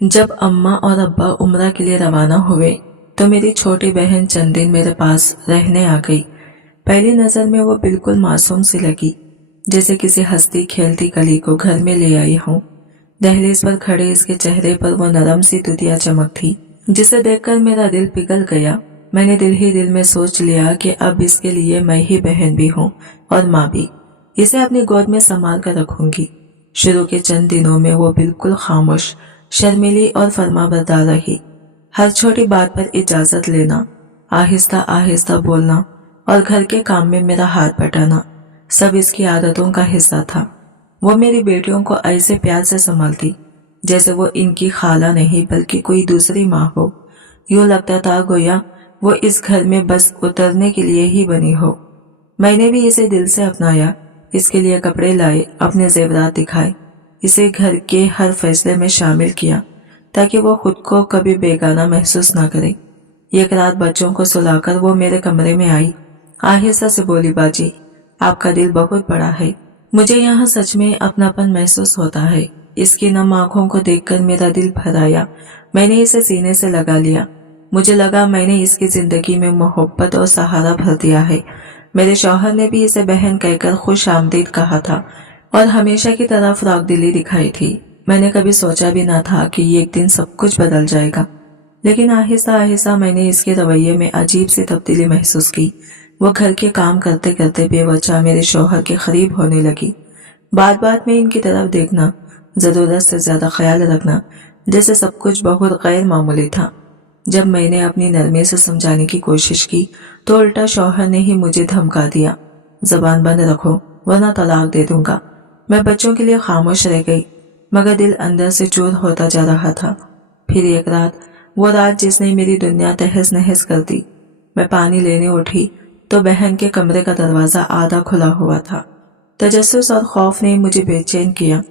जब अम्मा और अब्बा उम्रा के लिए रवाना हुए तो मेरी छोटी बहन चंद दिन मेरे पास रहने आ गई। पहली नजर में वो बिल्कुल मासूम सी लगी, जैसे किसी हंसती खेलती कली को घर में ले आई हूँ। दहलीज पर खड़े इसके चेहरे पर वो नरम सी दुधिया चमक थी, जिसे देखकर मेरा दिल पिघल गया। मैंने दिल ही दिल में सोच लिया कि अब इसके लिए मैं ही बहन भी हूँ और माँ भी। इसे अपनी गोद में संभाल कर रखूंगी। शुरू के चंद दिनों में वो बिल्कुल खामोश, शर्मीली और फरमाबरदार रही। हर छोटी बात पर इजाजत लेना, आहिस्ता आहिस्ता बोलना और घर के काम में मेरा हाथ बटाना सब इसकी आदतों का हिस्सा था। वो मेरी बेटियों को ऐसे प्यार से संभालती जैसे वो इनकी खाला नहीं बल्कि कोई दूसरी माँ हो। यूं लगता था गोया वो इस घर में बस उतरने के लिए ही बनी हो। मैंने भी इसे दिल से अपनाया, इसके लिए कपड़े लाए, अपने जेवरात दिखाए, इसे घर के हर फैसले में शामिल किया ताकि वो खुद को कभी बेगाना महसूस ना करे। एक रात बच्चों को सुलाकर वो मेरे कमरे में आई, आहिस्ता से बोली, बाजी आपका दिल बहुत बड़ा है, मुझे यहाँ सच में अपनापन महसूस होता है। इसकी नम आंखों को देखकर मेरा दिल भर आया। मैंने इसे सीने से लगा लिया। मुझे लगा मैंने इसकी जिंदगी में मोहब्बत और सहारा भर दिया है। मेरे शौहर ने भी इसे बहन कहकर खुश आमदीद कहा था और हमेशा की तरह फ्रॉक दिली दिखाई थी। मैंने कभी सोचा भी ना था कि एक दिन सब कुछ बदल जाएगा, लेकिन आहिस्ता आहिस्ता मैंने इसके रवैये में अजीब सी तब्दीली महसूस की। वो घर के काम करते करते बेवजह मेरे शौहर के करीब होने लगी। बात बात में इनकी तरफ देखना, जरूरत से ज्यादा ख्याल रखना, जैसे सब कुछ बहुत गैर मामूली था। जब मैंने अपनी नरमी से समझाने की कोशिश की तो उल्टा शौहर ने ही मुझे धमका दिया, जबान बंद रखो वरना तलाक दे दूंगा। मैं बच्चों के लिए खामोश रह गई, मगर दिल अंदर से चूर होता जा रहा था। फिर एक रात, वो रात जिसने मेरी दुनिया तहस नहस कर दी। मैं पानी लेने उठी तो बहन के कमरे का दरवाजा आधा खुला हुआ था। तजस्सुस और खौफ ने मुझे बेचैन किया।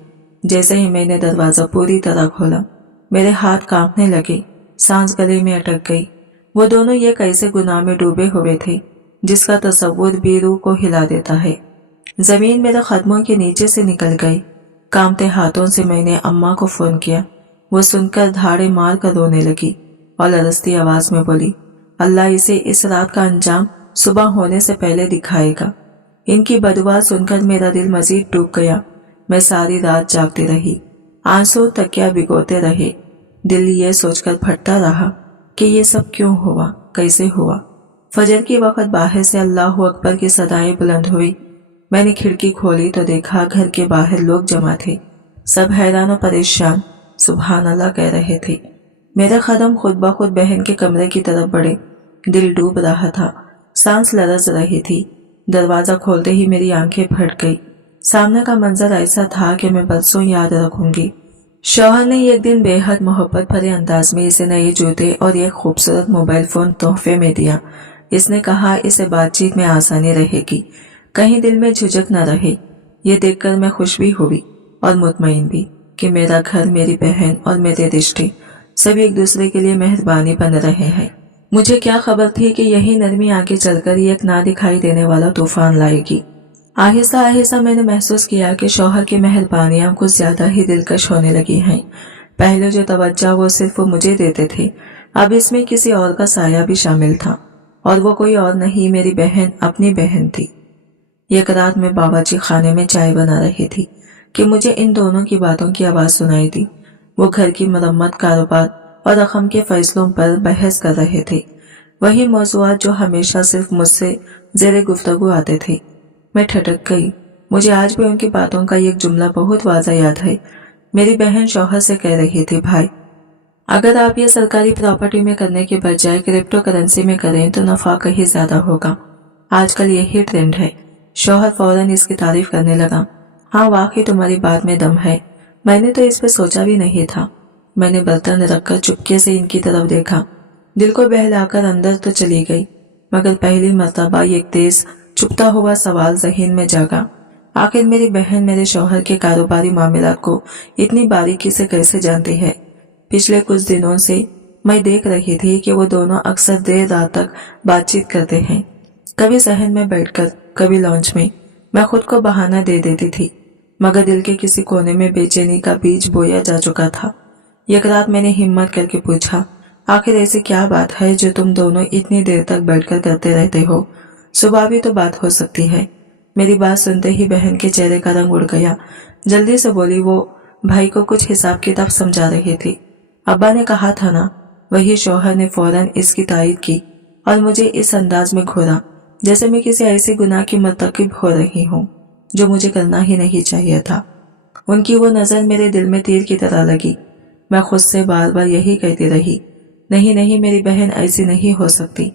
जैसे ही मैंने दरवाजा पूरी तरह खोला, मेरे हाथ कांपने लगे, सांस गले में अटक गई। वो दोनों ये कैसे गुनाह में डूबे हुए थे जिसका तस्वुर भी रूह को हिला देता है। जमीन मेरे कदमों के नीचे से निकल गई। कांपते हाथों से मैंने अम्मा को फोन किया। वो सुनकर धाड़े मार कर रोने लगी और लरजती आवाज में बोली, अल्लाह इसे इस रात का अंजाम सुबह होने से पहले दिखाएगा। इनकी बदुआ सुनकर मेरा दिल मजीद डूब गया। मैं सारी रात जागती रही, आंसू तकिया भिगोते रहे। दिल ये सोचकर फटता रहा कि ये सब क्यों हुआ, कैसे हुआ। फजर की वक्त बाहर से अल्लाहू अकबर की सदाएं बुलंद हुई। मैंने खिड़की खोली तो देखा घर के बाहर लोग जमा थे। सब हैरान और परेशान सुभान अल्लाह कह रहे थे। मेरे कदम खुद ब खुद बहन के कमरे की तरफ बढ़े। दिल डूब रहा था, सांस लरज रही थी। दरवाजा खोलते ही मेरी आंखें फट गई। सामने का मंजर ऐसा था कि मैं बरसों याद रखूंगी। शौहर ने एक दिन बेहद मोहब्बत भरे अंदाज में इसे नए जूते और एक खूबसूरत मोबाइल फोन तोहफे में दिया। इसने कहा इसे बातचीत में आसानी रहेगी, कहीं दिल में झिझक न रहे। ये देखकर मैं खुश भी हुई और मुतमईन भी कि मेरा घर, मेरी बहन और मेरे रिश्ते सब एक दूसरे के लिए मेहरबानी बन रहे हैं। मुझे क्या खबर थी कि यही नरमी आगे चलकर एक ना दिखाई देने वाला तूफान लाएगी। आहिस्ता आहिस्ता मैंने महसूस किया कि शौहर की मेहरबानियां कुछ ज्यादा ही दिलकश होने लगी हैं। पहले जो तवज्जो वो सिर्फ मुझे देते थे, अब इसमें किसी और का साया भी शामिल था, और वो कोई और नहीं, मेरी बहन, अपनी बहन थी। एक रात में बाबाजी खाने में चाय बना रही थी कि मुझे इन दोनों की बातों की आवाज सुनाई दी। वो घर की मरम्मत, कारोबार और रकम के फैसलों पर बहस कर रहे थे। वही मौज़ूआत जो हमेशा सिर्फ मुझसे ज़ेरे गुफ्तगू आते थे। मैं ठटक गई। मुझे आज भी उनकी बातों का एक जुमला बहुत वाज़ा याद है। मेरी बहन शौहर से कह रही थी, भाई अगर आप ये सरकारी प्रॉपर्टी में करने के बजाय क्रिप्टो करेंसी में करें तो नफा कहीं ज्यादा होगा। आजकल यही ट्रेंड है। शौहर फौरन इसकी तारीफ करने लगा। हाँ वाकई तुम्हारी बात में दम है, मैंने तो इस पे सोचा भी नहीं था। मैंने बर्तन रखकर चुपके से इनकी तरफ देखा। दिल को बहलाकर अंदर तो चली गई, मगर पहली मर्तबा एक तेज चुपता हुआ सवाल ज़हन में जागा। आखिर मेरी बहन मेरे शौहर के कारोबारी मामलात को इतनी बारीकी से कैसे जानती है। पिछले कुछ दिनों से मैं देख रही थी कि वो दोनों अक्सर देर रात तक बातचीत करते हैं, कभी सहन में बैठकर, कभी लॉन्च में। मैं खुद को बहाना दे देती थी, मगर दिल के किसी कोने में बेचैनी का बीज बोया जा चुका था। एक रात मैंने हिम्मत करके पूछा, आखिर ऐसी क्या बात है जो तुम दोनों इतनी देर तक बैठकर करते रहते हो? सुबह भी तो बात हो सकती है। मेरी बात सुनते ही बहन के चेहरे का रंग उड़ गया। जल्दी से बोली, वो भाई को कुछ हिसाब किताब समझा रही थी। अब्बा ने कहा था ना। वही शौहर ने फौरन इसकी तायीद की और मुझे इस अंदाज में घूरा जैसे मैं किसी ऐसी गुनाह की मर्तकब हो रही हूँ जो मुझे करना ही नहीं चाहिए था। उनकी वो नजर मेरे दिल में तीर की तरह लगी। मैं खुद से बार बार यही कहती रही, नहीं नहीं, मेरी बहन ऐसी नहीं हो सकती,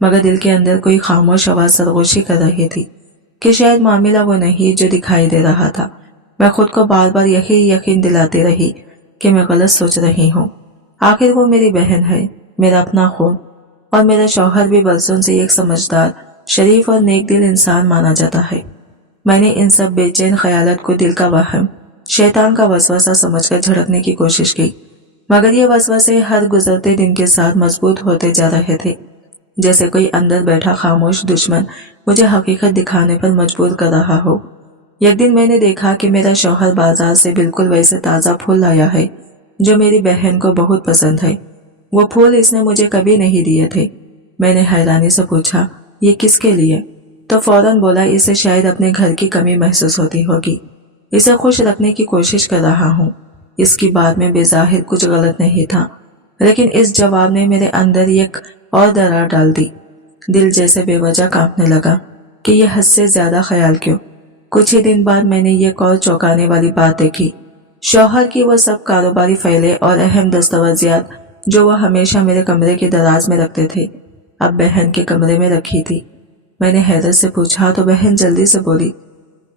मगर दिल के अंदर कोई खामोश आवाज सरगोशी कर रही थी कि शायद मामला वो नहीं जो दिखाई दे रहा था। मैं खुद को बार बार यही यकीन दिलाती रही कि मैं गलत सोच रही हूँ। आखिर वो मेरी बहन है, मेरा अपना खून, और मेरा शौहर भी बरसों से एक समझदार, शरीफ और नेक दिल इंसान माना जाता है। मैंने इन सब बेचैन ख्यालात को दिल का वहम, शैतान का वसवसा समझकर झड़कने की कोशिश की, मगर ये वसवसे हर गुजरते दिन के साथ मजबूत होते जा रहे थे, जैसे कोई अंदर बैठा खामोश दुश्मन मुझे हकीकत दिखाने पर मजबूर कर रहा हो। एक दिन मैंने देखा कि मेरा शौहर बाजार से बिल्कुल वैसे ताज़ा फूल लाया है जो मेरी बहन को बहुत पसंद है। वो फूल इसने मुझे कभी नहीं दिए थे। मैंने हैरानी से पूछा, ये किसके लिए? तो फौरन बोला, इसे शायद अपने घर की कमी महसूस होती होगी, इसे खुश रखने की कोशिश कर रहा हूँ। इसकी बात में बेजाहिर कुछ गलत नहीं था, लेकिन इस जवाब ने मेरे अंदर एक और दरार डाल दी। दिल जैसे बेवजह कांपने लगा कि यह हद से ज्यादा ख्याल क्यों। कुछ ही दिन बाद मैंने ये और चौंकाने वाली बात देखी। शौहर की वो सब कारोबारी फाइलें और अहम दस्तावेज़ात जो वह हमेशा मेरे कमरे के दराज में रखते थे, अब बहन के कमरे में रखी थी। मैंने हैरत से पूछा तो बहन जल्दी से बोली,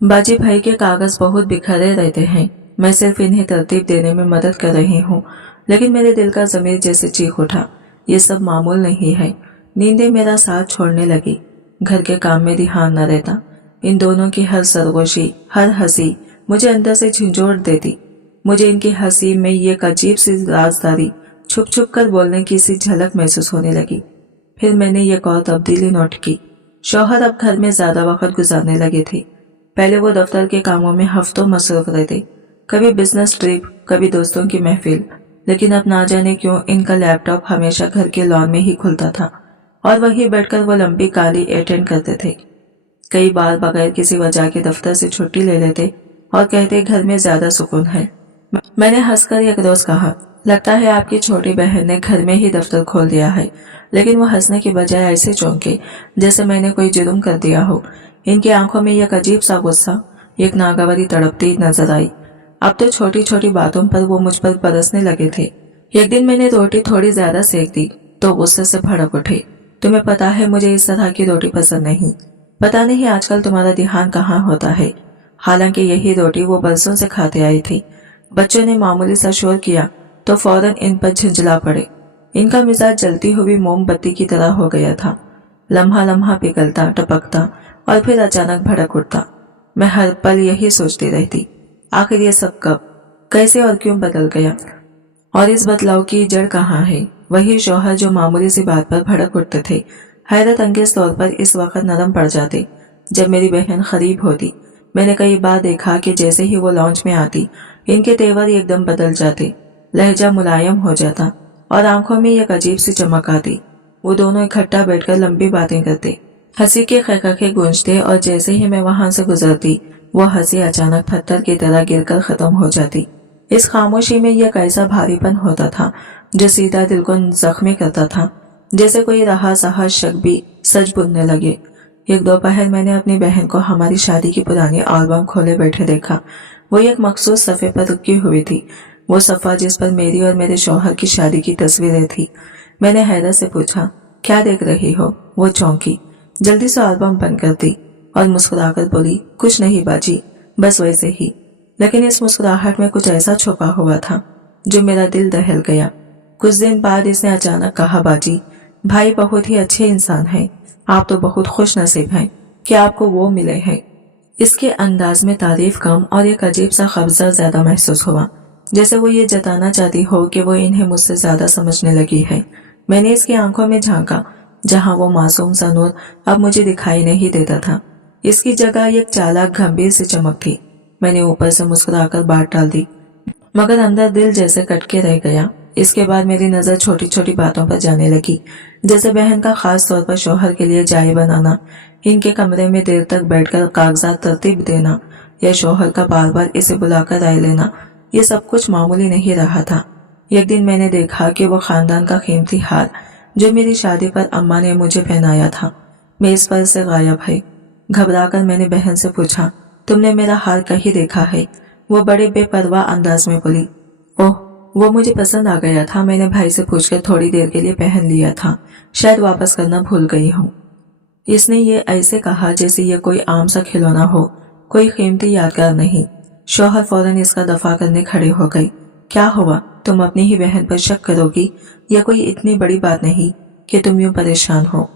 बाजी भाई के कागज बहुत बिखरे रहते हैं, मैं सिर्फ इन्हें तरतीब देने में मदद कर रही हूँ। लेकिन मेरे दिल का ज़मीर जैसे चीख उठा, ये सब मामूल नहीं है। नींदें मेरा साथ छोड़ने लगी, घर के काम में ध्यान न रहता। इन दोनों की हर सरगोशी, हर हंसी मुझे अंदर से झंझोड़ देती। मुझे इनकी हंसी में ये एक अजीब सी राजदारी, छुप छुप कर बोलने की सी झलक महसूस होने लगी। फिर मैंने ये और तब्दीली नोट की। शौहर अब घर में ज्यादा वक्त गुजारने लगे थे। पहले वो दफ्तर के कामों में हफ्तों मसरूफ रहते, कभी बिजनेस ट्रिप, कभी दोस्तों की महफिल, लेकिन अब ना जाने क्यों इनका लैपटॉप हमेशा घर के लॉन में ही खुलता था और वहीं बैठकर वो लंबी काली अटेंड करते थे। कई बार बगैर किसी वजह के दफ्तर से छुट्टी ले लेते और कहते घर में ज्यादा सुकून है। मैंने हंसकर एक रोज कहा, लगता है आपकी छोटी बहन ने घर में ही दफ्तर खोल दिया है। लेकिन वो हंसने की बजाय ऐसे चौंके जैसे मैंने कोई जुर्म कर दिया हो। इनकी आंखों में एक अजीब सा गुस्सा, एक नागवारी तड़पती नजर आई। अब तो छोटी छोटी बातों पर वो मुझ पर बरसने लगे थे। एक दिन मैंने रोटी थोड़ी ज्यादा सेक दी तो गुस्से से भड़क उठे, तुम्हें पता है मुझे इस तरह की रोटी पसंद नहीं। पता नहीं आजकल तुम्हारा ध्यान कहाँ होता है। हालांकि यही रोटी वो बरसों से खाते आई थी। बच्चों ने मामूली सा शोर किया तो फौरन इन पर झुंझला पड़े। इनका मिजाज जलती हुई मोमबत्ती की तरह हो गया था, लम्हा लम्हा पिघलता, टपकता और फिर अचानक भड़क उठता। मैं हर पल यही सोचती रहती, आखिर ये सब कब, कैसे और क्यों बदल गया, और इस बदलाव की जड़ कहाँ है। वही शौहर जो मामूली सी बात पर भड़क उठते थे, हैरत अंगेज तौर पर इस वक्त नरम पड़ जाते जब मेरी बहन करीब होती। मैंने कई बार देखा कि जैसे ही वो लॉन्च में आती, इनके तेवर एकदम बदल जाते, लहजा मुलायम हो जाता और आंखों में एक अजीब सी चमक आती। वो दोनों इकट्ठा बैठकर लंबी बातें करते, हंसी के खैखाखे गूंजते और जैसे ही मैं वहां से गुजरती वो हंसी अचानक पत्थर की तरह गिरकर खत्म हो जाती। इस खामोशी में यह कैसा भारीपन होता था जो सीधा दिल को जख्मी करता था, जैसे कोई रहा सहा शक भी सच बुनने लगे। एक दोपहर मैंने अपनी बहन को हमारी शादी की पुरानी एल्बम खोले बैठे देखा। वो एक मखसूस सफ़े पर रुकी हुई थी, वो सफ़ा जिस पर मेरी और मेरे शौहर की शादी की तस्वीरें थी। मैंने हैरत से पूछा, क्या देख रही हो? वो चौंकी, जल्दी से एल्बम बंद कर दी और मुस्कुराकर बोली, कुछ नहीं बाजी, बस वैसे ही। लेकिन इस मुस्कुराहट में कुछ ऐसा छुपा हुआ था जो मेरा दिल दहल गया। कुछ दिन बाद इसने अचानक कहा, बाजी भाई बहुत ही अच्छे इंसान हैं, आप तो बहुत खुश नसीब हैं कि आपको वो मिले हैं। इसके अंदाज में तारीफ कम और एक अजीब सा कब्जा ज्यादा महसूस हुआ, जैसे वो ये जताना चाहती हो कि वो इन्हें मुझसे ज्यादा समझने लगी है। मैंने इसकी आंखों में झांका, जहां वो मासूम सा नूर अब मुझे दिखाई नहीं देता था। इसकी जगह एक चालाक गंभीर सी चमक थी। मैंने ऊपर से मुस्कुराकर बात डाल दी, मगर अंदर दिल जैसे कट के रह गया। इसके बाद मेरी नजर छोटी छोटी बातों पर जाने लगी, जैसे बहन का खास तौर पर शौहर के लिए चाय बनाना, इनके कमरे में देर तक बैठकर कागजात तरतीब देना, या शौहर का बार बार इसे बुलाकर राय लेना। ये सब कुछ मामूली नहीं रहा था। एक दिन मैंने देखा कि वो खानदान का कीमती हार जो मेरी शादी पर अम्मा ने मुझे पहनाया था मेज पर से गायब है। घबराकर मैंने बहन से पूछा, तुमने मेरा हार कहीं देखा है? वो बड़े बेपरवाह अंदाज में बोली, ओह, वो मुझे पसंद आ गया था। मैंने भाई से पूछकर थोड़ी देर के लिए पहन लिया था, शायद वापस करना भूल गई हूँ। इसने ये ऐसे कहा जैसे ये कोई आम सा खिलौना हो, कोई कीमती यादगार नहीं। शौहर फौरन इसका दफा करने खड़े हो गए। क्या हुआ, तुम अपनी ही बहन पर शक करोगी? यह कोई इतनी बड़ी बात नहीं कि तुम यूं परेशान हो।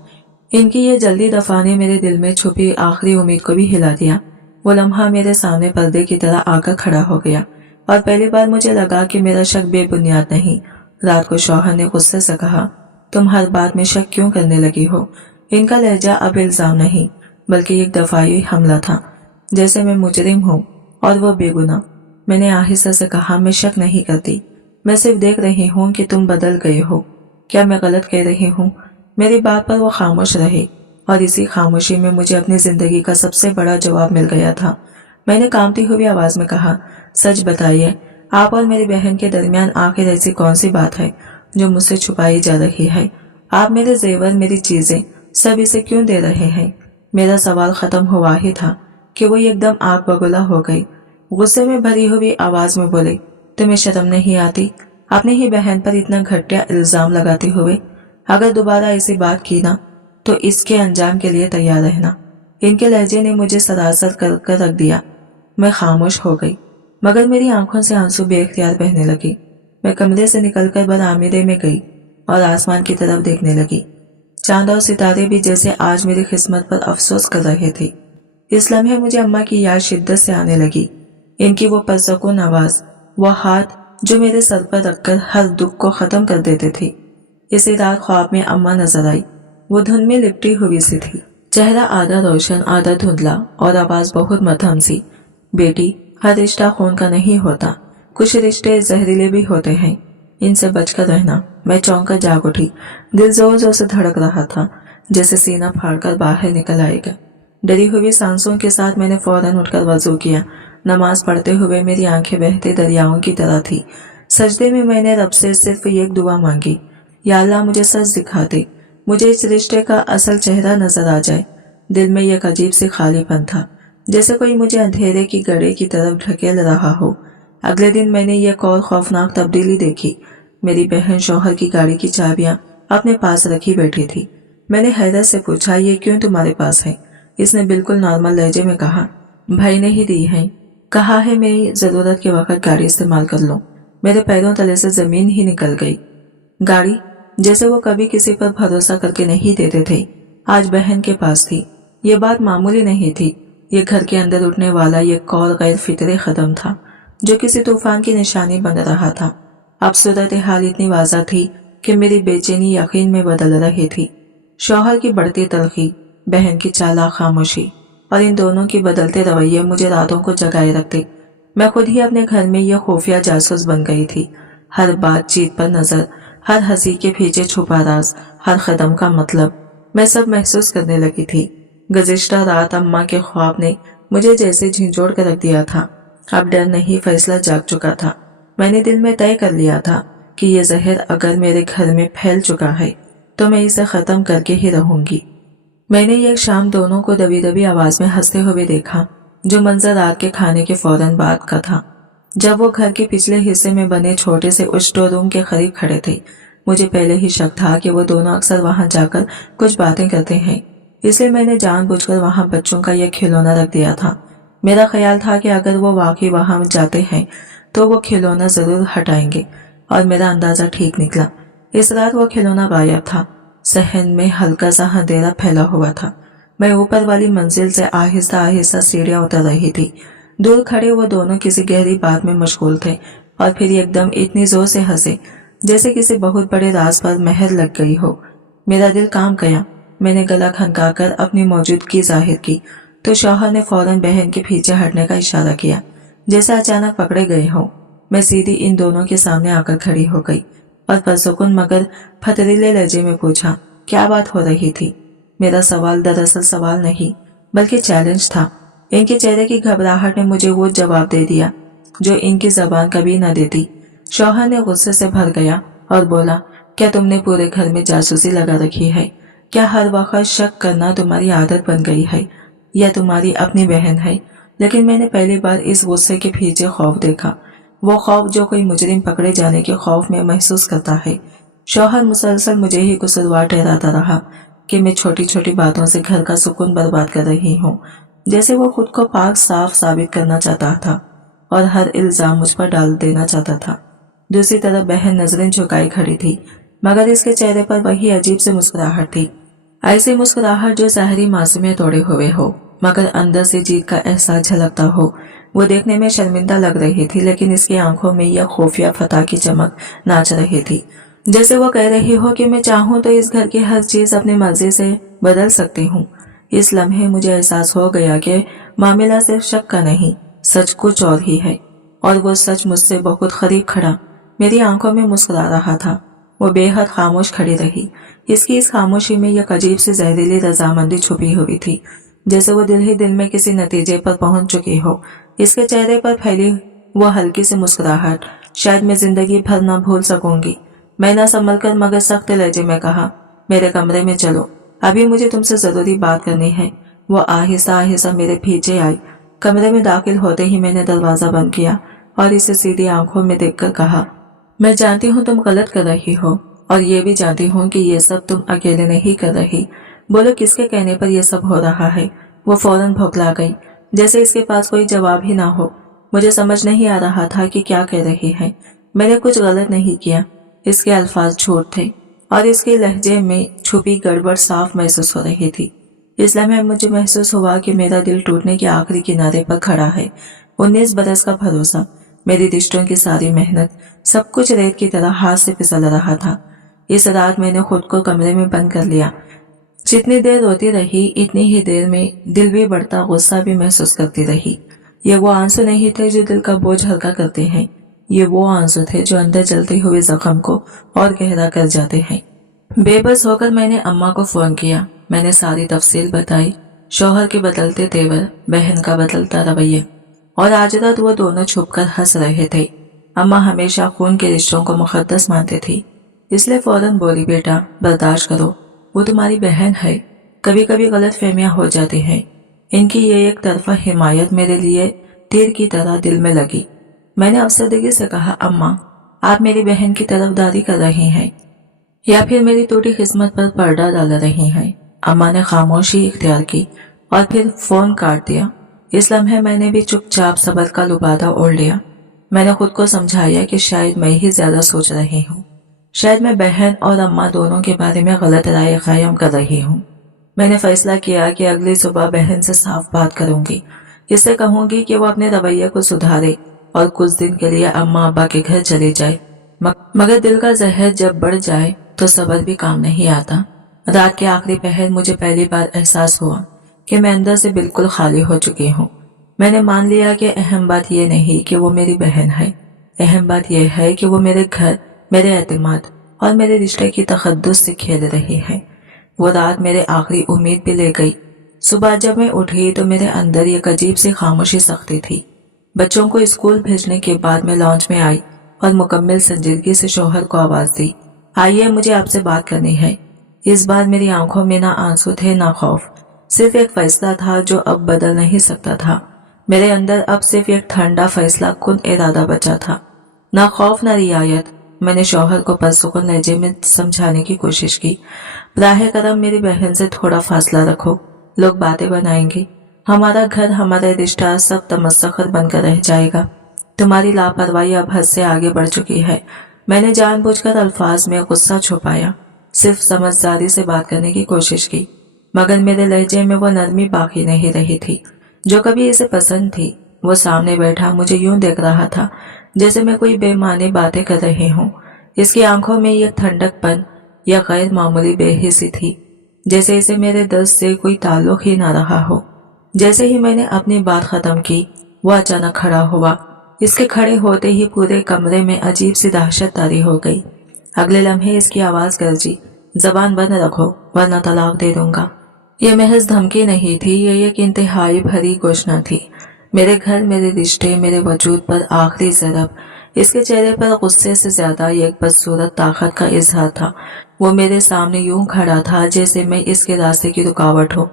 इनकी ये जल्दी दफा ने मेरे दिल में छुपी आखिरी उम्मीद को भी हिला दिया। वो लम्हा मेरे सामने पर्दे की तरह आकर खड़ा हो गया और पहली बार मुझे लगा कि मेरा शक बेबुनियाद नहीं। रात को शौहर ने गुस्से से कहा, तुम हर बात में शक क्यों करने लगी हो? इनका लहजा अब इल्जाम नहीं बल्कि एक दफाई हमला था, जैसे मैं मुजरिम हूँ और वो बेगुनाह। मैंने आहिस्ता से कहा, मैं शक नहीं करती, मैं सिर्फ देख रही हूँ कि तुम बदल गए हो। क्या मैं गलत कह रही हूँ? मेरी बात पर वो खामोश रहे और इसी खामोशी में मुझे अपनी जिंदगी का सबसे बड़ा जवाब मिल गया था। मैंने कांपती हुई आवाज में कहा, सच बताइए, आप और मेरी बहन के दरमियान आखिर ऐसी कौन सी बात है जो मुझसे छुपाई जा रही है? आप मेरे जेवर, मेरी चीजें सब इसे क्यों दे रहे हैं? मेरा सवाल खत्म हुआ ही था कि वो एकदम आग बगुला हो गई। गुस्से में भरी हुई आवाज में बोले, तुम्हें शर्म नहीं आती अपनी ही बहन पर इतना घटिया इल्जाम लगाते हुए? अगर दोबारा ऐसी बात की ना तो इसके अंजाम के लिए तैयार रहना। इनके लहजे ने मुझे सरासर कर रख दिया। मैं खामोश हो गई, मगर मेरी आंखों से आंसू बेख्तियार बहने लगी। मैं कमरे से निकलकर बरामदे में गई और आसमान की तरफ देखने लगी। चांद और सितारे भी जैसे आज मेरी किस्मत पर अफसोस कर रहे थे। इस लम्हे मुझे अम्मा की याद शिद्दत से आने लगी। इनकी वो परसकून आवाज, वो हाथ जो मेरे सर पर रखकर हर दुख को खत्म कर देते थे। इसी रात ख्वाब में अम्मा नजर आई। वो धुन में लिपटी हुई सी थी, चेहरा आधा रोशन आधा धुंधला और आवाज बहुत मध्यम सी। बेटी, हर रिश्ता खून का नहीं होता, कुछ रिश्ते जहरीले भी होते हैं, इनसे बचकर रहना। मैं चौंक कर जाग उठी। दिल जोर जोर से धड़क रहा था, जैसे सीना फाड़कर बाहर निकल आएगा। डरी हुई सांसों के साथ मैंने फौरन उठकर वजू किया। नमाज पढ़ते हुए मेरी आंखें बहते दरियाओं की तरह थी। सजदे में मैंने रब से सिर्फ एक दुआ मांगी, या अल्लाह मुझे सच दिखा दे, मुझे इस रिश्ते का असल चेहरा नजर आ जाए। दिल में एक अजीब सी खालीपन था, जैसे कोई मुझे अंधेरे की गड़े की तरफ ढकेल रहा हो। अगले दिन मैंने एक और खौफनाक तब्दीली देखी। मेरी बहन शौहर की गाड़ी की चाबियां अपने पास रखी बैठी थी। मैंने हैरत से पूछा, ये क्यों तुम्हारे पास है? इसने बिल्कुल नॉर्मल लहजे में कहा, भाई ने ही दी है, कहा है मेरी जरूरत के वक्त गाड़ी इस्तेमाल कर लो। मेरे पैरों तले से जमीन ही निकल गई। गाड़ी, जैसे वो कभी किसी पर भरोसा करके नहीं देते थे, आज बहन के पास थी। ये बात मामूली नहीं थी। ये घर के अंदर उठने वाला ये कौल गैर फितरे कदम था जो किसी तूफान की निशानी बन रहा था। अब सूरत हाल इतनी वाज़ा थी कि मेरी बेचैनी यकीन में बदल रही थी। शौहर की बढ़ती तलखी, बहन की चालाक खामोशी और इन दोनों की बदलते रवैये मुझे रातों को जगाए रखते। मैं खुद ही अपने घर में यह खुफिया जासूस बन गई थी। हर बातचीत पर नजर, हर हंसी के पीछे छुपा राज, हर कदम का मतलब मैं सब महसूस करने लगी थी। गुज़िश्ता रात अम्मा के ख्वाब ने मुझे जैसे झिंझोड़ कर रख दिया था। अब डर नहीं, फैसला जाग चुका था। मैंने दिल में तय कर लिया था कि ये जहर अगर मेरे घर में फैल चुका है तो मैं इसे खत्म करके ही रहूंगी। मैंने एक शाम दोनों को दबी दबी आवाज में हंसते हुए देखा, जो मंजर रात के खाने के फौरन बाद का था, जब वो घर के पिछले हिस्से में बने छोटे से उस स्टोर रूम के करीब खड़े थे। मुझे पहले ही शक था कि वो दोनों अक्सर वहां जाकर कुछ बातें करते हैं, इसलिए मैंने जानबूझकर वहां बच्चों का यह खिलौना रख दिया था। मेरा ख्याल था कि अगर वो वाकई वहां जाते हैं तो वो खिलौना जरूर हटाएंगे, और मेरा अंदाजा ठीक निकला। इस रात वो खिलौना गायब था। सहन में हल्का सा अंधेरा फैला हुआ था। मैं ऊपर वाली मंजिल से आहिस्ता आहिस्ता सीढ़ियां उतर रही थी। दूर खड़े वो दोनों किसी गहरी बात में मशगूल थे और फिर एकदम इतनी जोर से हंसे जैसे किसी बहुत बड़े राज पर मेहर लग गई हो। मेरा दिल काम गया। मैंने गला खनकाकर अपनी मौजूदगी जाहिर की तो शौहर ने फौरन बहन के पीछे हटने का इशारा किया, जैसे अचानक पकड़े गए हों। मैं सीधी इन दोनों के सामने आकर खड़ी हो गई और पुरसुकून मगर फतरीले लहजे में पूछा, क्या बात हो रही थी? मेरा सवाल दरअसल सवाल नहीं बल्कि चैलेंज था। इनके चेहरे की घबराहट ने मुझे वो जवाब दे दिया जो इनकी जबान कभी न देती। शौहर ने गुस्से से भर गया और बोला, क्या तुमने पूरे घर में जासूसी लगा रखी है? क्या हर वक्त शक करना तुम्हारी आदत बन गई है या तुम्हारी अपनी बहन है? लेकिन मैंने पहली बार इस गुस्से के पीछे खौफ देखा, वो खौफ जो कोई मुजरिम पकड़े जाने के खौफ में महसूस करता है। शौहर मुसलसल मुझे ही कसूरवार ठहराता रहा कि मैं छोटी छोटी बातों से घर का सुकून बर्बाद कर रही हूँ, जैसे वो खुद को पाक साफ साबित करना चाहता था और हर इल्जाम मुझ पर डाल देना चाहता था। दूसरी तरफ बहन नजरें झुकाई खड़ी थी, मगर इसके चेहरे पर वही अजीब सी मुस्कुराहट थी, ऐसी मुस्कुराहट जो ज़ाहिरी मासूमियत तोड़े हुए हो मगर अंदर से जीत का एहसास झलकता हो। वो देखने में शर्मिंदा लग रही थी, लेकिन इसकी आंखों में यह खुफिया फतह की चमक नाच रही थी, जैसे वो कह रही हो कि मैं चाहूं तो इस घर की हर चीज अपनी मर्जी से बदल सकती हूँ। इस लम्हे मुझे एहसास हो गया कि मामला सिर्फ शक का नहीं, सच कुछ और ही है, और वो सच मुझसे बहुत करीब खड़ा मेरी आंखों में मुस्कुरा रहा था। वो बेहद खामोश खड़ी रही। इसकी इस खामोशी में एक अजीब सी जहरीली रजामंदी छुपी हुई थी, जैसे वो दिल ही दिल में किसी नतीजे पर पहुंच चुकी हो। इसके चेहरे पर फैली वो हल्की सी मुस्कुराहट शायद मैं जिंदगी भर न भूल सकूंगी। मैं न संभल कर मगर सख्त लहजे में कहा, मेरे कमरे में चलो, अभी मुझे तुमसे जरूरी बात करनी है। वो आहिस्ता आहिस्ता मेरे पीछे आई। कमरे में दाखिल होते ही मैंने दरवाजा बंद किया और इसे सीधी आंखों में देखकर कहा, मैं जानती हूँ तुम गलत कर रही हो और ये भी जानती हूँ कि ये सब तुम अकेले नहीं कर रही। बोलो किसके कहने पर यह सब हो रहा है? वो फौरन भौंकला गई, जैसे इसके पास कोई जवाब ही ना हो। मुझे समझ नहीं आ रहा था कि क्या कह रही है। मैंने कुछ गलत नहीं किया। इसके अल्फाज झूठ थे और इसके लहजे में छुपी गड़बड़ साफ महसूस हो रही थी। इस लम्हे मुझे महसूस हुआ कि मेरा दिल टूटने के आखिरी किनारे पर खड़ा है। 19 बरस का भरोसा, मेरी रिश्तों की सारी मेहनत, सब कुछ रेत की तरह हाथ से फिसल रहा था। इस रात मैंने खुद को कमरे में बंद कर लिया। जितनी देर रोती रही इतनी ही देर में दिल भी बढ़ता गुस्सा भी महसूस करती रही। ये वो आंसू नहीं थे जो दिल का बोझ हल्का करते हैं, ये वो आंसू थे जो अंदर जलते हुए जख्म को और गहरा कर जाते हैं। बेबस होकर मैंने अम्मा को फोन किया। मैंने सारी तफसील बताई, शौहर के बदलते तेवर, बहन का बदलता रवैया, और आज रात वो दोनों छुपकर हंस रहे थे। अम्मा हमेशा खून के रिश्तों को मुकद्दस मानती थी, इसलिए फौरन बोली, बेटा बर्दाश्त करो, वो तुम्हारी बहन है, कभी कभी गलत फहमियां हो जाती हैं। इनकी ये एक तरफा हिमायत मेरे लिए तीर की तरह दिल में लगी। मैंने अफसरदगी से कहा, अम्मा आप मेरी बहन की तरफदारी कर रही हैं या फिर मेरी टूटी किस्मत पर पर्दा डाल रही हैं? अम्मा ने खामोशी इख्तियार की और फिर फोन काट दिया। इस लम्हे मैंने भी चुपचाप सब्र का लुबादा ओढ़ लिया। मैंने खुद को समझाया कि शायद मैं ही ज्यादा सोच रही हूँ, शायद मैं बहन और अम्मा दोनों के बारे में गलत राय कायम कर रही हूँ। मैंने फैसला किया कि अगली सुबह बहन से साफ बात करूंगी। इससे कहूंगी कि वो अपने रवैये को सुधारे और कुछ दिन के लिए अम्मा अब्बा के घर चली जाए। मगर दिल का जहर जब बढ़ जाए तो सब्र भी काम नहीं आता। रात के आखिरी पहर मुझे पहली बार एहसास हुआ कि मैं अंदर से बिल्कुल खाली हो चुकी हूँ। मैंने मान लिया कि अहम बात यह नहीं कि वो मेरी बहन है, अहम बात यह है कि वो मेरे घर, मेरे एतमाद और मेरे रिश्ते की तखद्दुस से खेल रही है। वो रात मेरे आखिरी उम्मीद भी ले गई। सुबह जब मैं उठी तो मेरे अंदर एक अजीब सी खामोशी सख्ती थी। बच्चों को स्कूल भेजने के बाद मैं लॉन्च में आई और मुकम्मल संजीदगी से शौहर को आवाज दी, आइए मुझे आपसे बात करनी है। इस बार मेरी आंखों में ना आंसू थे ना खौफ, सिर्फ एक फैसला था जो अब बदल नहीं सकता था। मेरे अंदर अब सिर्फ एक ठंडा फैसला कुन इरादा बचा था, ना खौफ ना रियायत। मैंने शौहर को पुरसुकून लहजे में समझाने की कोशिश की, बराह करम मेरी बहन से थोड़ा फासला रखो, लोग बातें बनाएंगे, हमारा घर हमारा रिश्ता सब तमस्सखर बनकर रह जाएगा। तुम्हारी लापरवाही अब हद से आगे बढ़ चुकी है। मैंने जानबूझकर अल्फाज में गुस्सा छुपाया, सिर्फ समझदारी से बात करने की कोशिश की, मगर मेरे लहजे में वो नरमी बाकी नहीं रही थी जो कभी इसे पसंद थी। वो सामने बैठा मुझे यूं देख रहा था जैसे मैं कोई बेमानी बातें कर रही हूँ। इसकी आंखों में यह ठंडकपन या गैर मामूली बेहिसी थी, जैसे इसे मेरे दर्द से कोई ताल्लुक ही ना रहा हो। जैसे ही मैंने अपनी बात खत्म की वो अचानक खड़ा हुआ। इसके खड़े होते ही पूरे कमरे में अजीब सी दहशत तारी हो गई। अगले लम्हे इसकी आवाज गरजी, जबान बंद रखो वरना तलाक दे दूंगा। ये महज धमकी नहीं थी, ये एक इंतहाई भरी घोषणा थी। मेरे घर, मेरे रिश्ते, मेरे वजूद पर आखिरी ज़रब। इसके चेहरे पर गुस्से से ज्यादा एक बदसूरत ताकत का इजहार था। वो मेरे सामने यूं खड़ा था जैसे मैं इसके रास्ते की रुकावट हूँ,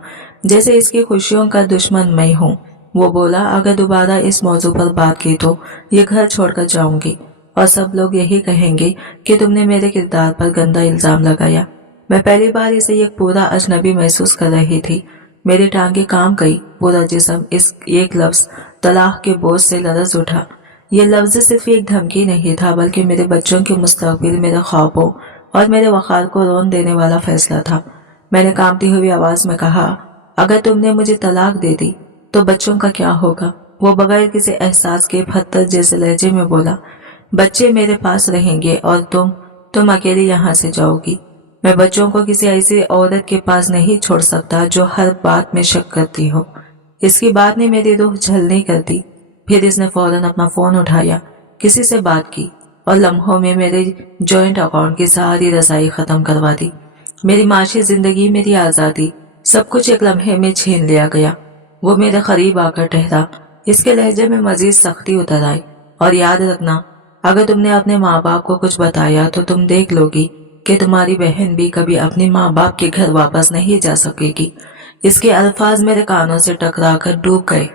जैसे इसकी खुशियों का दुश्मन मैं हूँ। वो बोला, अगर दोबारा इस मौजू पर बात की तो ये घर छोड़कर जाऊंगी और सब लोग यही कहेंगे कि तुमने मेरे किरदार पर गंदा इल्जाम लगाया। मैं पहली बार इसे एक पूरा अजनबी महसूस कर रही थी। मेरी टांगे काम गई, पूरा जिस्म इस एक लफ्ज तलाक के बोझ से लरज उठा। ये लफ्ज सिर्फ एक धमकी नहीं था, बल्कि मेरे बच्चों के मुस्तकबिल, मेरे ख्वाबों और मेरे वक़ार को रोन देने वाला फैसला था। मैंने कांपती हुई आवाज में कहा, अगर तुमने मुझे तलाक दे दी तो बच्चों का क्या होगा? वो बगैर किसी एहसास के फत्तर जैसे लहजे में बोला, बच्चे मेरे पास रहेंगे और तुम अकेली यहाँ से जाओगी। मैं बच्चों को किसी ऐसी औरत के पास नहीं छोड़ सकता जो हर बात में शक करती हो। इसकी बात ने मेरी रूह झलनी कर दी। फिर इसने फौरन अपना फोन उठाया, किसी से बात की और लम्हों में मेरे जॉइंट अकाउंट की सारी रसाई खत्म करवा दी। मेरी माशी जिंदगी, मेरी आजादी, सब कुछ एक लम्हे में छीन लिया गया। वो मेरे करीब आकर ठहरा, इसके लहजे में मजीद सख्ती उतर आई, और याद रखना, अगर तुमने अपने माँ बाप को कुछ बताया तो तुम देख लोगी कि तुम्हारी बहन भी कभी अपने माँ बाप के घर वापस नहीं जा सकेगी। इसके अल्फाज मेरे कानों से टकराकर डूब गए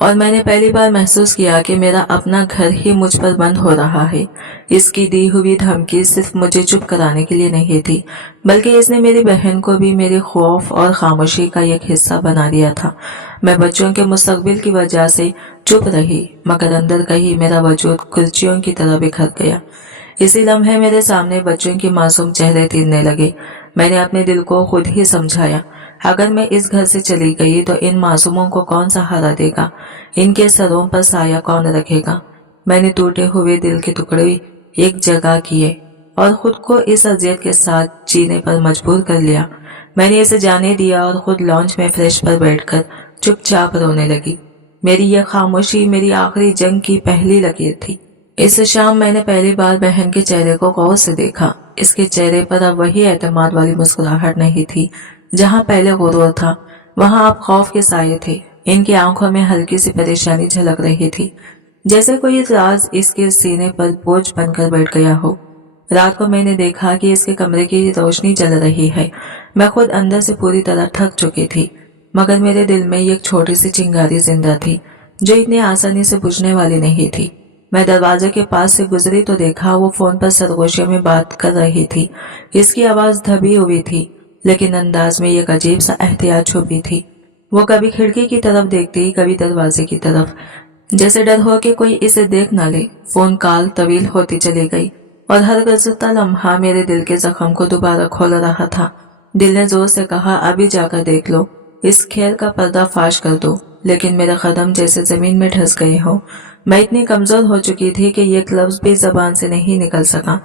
और मैंने पहली बार महसूस किया कि मेरा अपना घर ही मुझ पर बंद हो रहा है। इसकी दी हुई धमकी सिर्फ मुझे चुप कराने के लिए नहीं थी, बल्कि इसने मेरी बहन को भी मेरे खौफ और खामोशी का एक हिस्सा बना दिया था। मैं बच्चों के मुस्तकबिल की वजह से चुप रही, मगर अंदर कहीं मेरा वजूद कुर्सियों की तरह बिखर गया। इसी लम्हे मेरे सामने बच्चों के मासूम चेहरे तिरने लगे। मैंने अपने दिल को खुद ही समझाया, अगर मैं इस घर से चली गई तो इन मासूमों को कौन सहारा देगा, इनके सरों पर साया कौन रखेगा। मैंने टूटे हुए दिल के टुकड़े एक जगह किए और खुद को इस अजियत के साथ जीने पर मजबूर कर लिया। मैंने इसे जाने दिया और खुद लॉन्च में फ्रेश पर बैठकर चुपचाप रोने लगी। मेरी यह खामोशी मेरी आखिरी जंग की पहली लकीर थी। इस शाम मैंने पहली बार बहन के चेहरे को गौर से देखा। इसके चेहरे पर अब वही एतमाद वाली मुस्कुराहट नहीं थी। जहाँ पहले गुरूर था, वहाँ अब खौफ के साये थे। इनकी आंखों में हल्की सी परेशानी झलक रही थी, जैसे कोई राज इसके सीने पर बोझ बनकर बैठ गया हो। रात को मैंने देखा कि इसके कमरे की रोशनी जल रही है। मैं खुद अंदर से पूरी तरह थक चुकी थी, मगर मेरे दिल में एक छोटी सी चिंगारी जिंदा थी, जो इतनी आसानी से बुझने वाली नहीं थी। मैं दरवाजे के पास से गुजरी तो देखा वो फोन पर सरगोशियों में बात कर रही थी। इसकी आवाज दबी हुई थी, लेकिन अंदाज में एक अजीब सा एहतियात छुपी थी। वो कभी खिड़की की तरफ देखती, कभी दरवाजे की तरफ, जैसे डर हो कि कोई इसे देख न ले। फोन कॉल तवील होती चली गई और हर गुजरता लम्हा मेरे दिल के जख्म को दोबारा खोल रहा था। दिल ने जोर से कहा, अभी जाकर देख लो, इस खेल का पर्दा फाश कर दो। लेकिन मेरे कदम जैसे जमीन में धंस गए हो। मैं इतनी कमजोर हो चुकी थी कि एक लफ्ज भी जबान से नहीं निकल सका।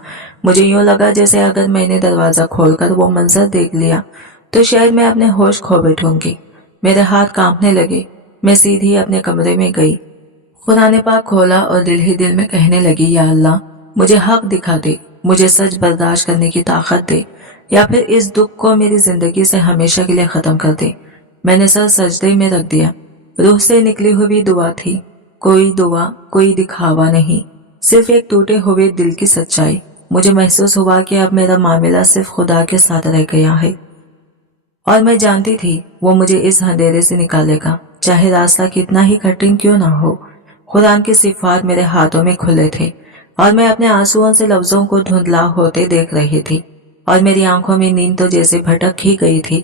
मुझे यूं लगा जैसे अगर मैंने दरवाजा खोलकर वो मंजर देख लिया तो शायद मैं अपने होश खो बैठूंगी। मेरे हाथ कांपने लगे। मैं सीधी अपने कमरे में गई, कुरान पाक खोला और दिल ही दिल में कहने लगी, या अल्लाह, मुझे हक दिखा दे, मुझे सच बर्दाश्त करने की ताकत दे, या फिर इस दुख को मेरी जिंदगी से हमेशा के लिए खत्म कर दे। मैंने सर सजदे में रख दिया। रूह से निकली हुई दुआ थी, कोई दुआ, कोई दिखावा नहीं, सिर्फ एक टूटे हुए दिल की सच्चाई। मुझे महसूस हुआ कि अब मेरा मामला सिर्फ खुदा के साथ रह गया है, और मैं जानती थी वो मुझे इस अंधेरे से निकालेगा, चाहे रास्ता कितना ही कठिन क्यों ना हो। खुदा के सिफात मेरे हाथों में खुले थे और मैं अपने आंसुओं से लफ्जों को धुंधला होते देख रही थी, और मेरी आंखों में नींद तो जैसे भटक ही गई थी।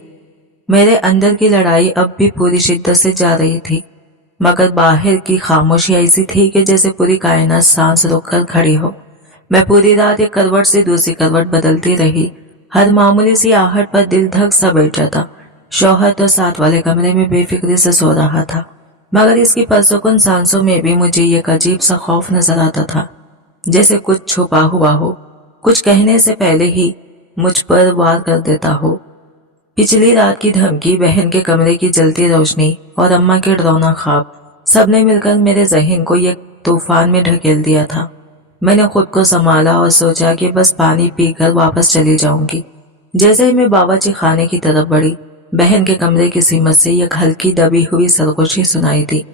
मेरे अंदर की लड़ाई अब भी पूरी शिद्दत से जा रही थी, मगर बाहर की खामोशी ऐसी थी कि जैसे पूरी कायनात सांस रोककर खड़ी हो। मैं पूरी रात एक करवट से दूसरी करवट बदलती रही। हर मामूली सी आहट पर दिल धक सा बैठ जाता। शौहर तो साथ वाले कमरे में बेफिक्री से सो रहा था, मगर इसकी परसुकून सांसों में भी मुझे एक अजीब सा खौफ नजर आता था, जैसे कुछ छुपा हुआ हो, कुछ कहने से पहले ही मुझ पर वार कर देता हो। पिछली रात की धमकी, बहन के कमरे की जलती रोशनी और अम्मा के डरावना ख्वाब, सबने मिलकर मेरे जहन को एक तूफान में ढकेल दिया था। मैंने खुद को संभाला और सोचा कि बस पानी पीकर वापस चली जाऊंगी। जैसे ही मैं बावर्ची खाने की तरफ बढ़ी, बहन के कमरे की सीमत से एक हल्की दबी हुई सरगोशी सुनाई दी।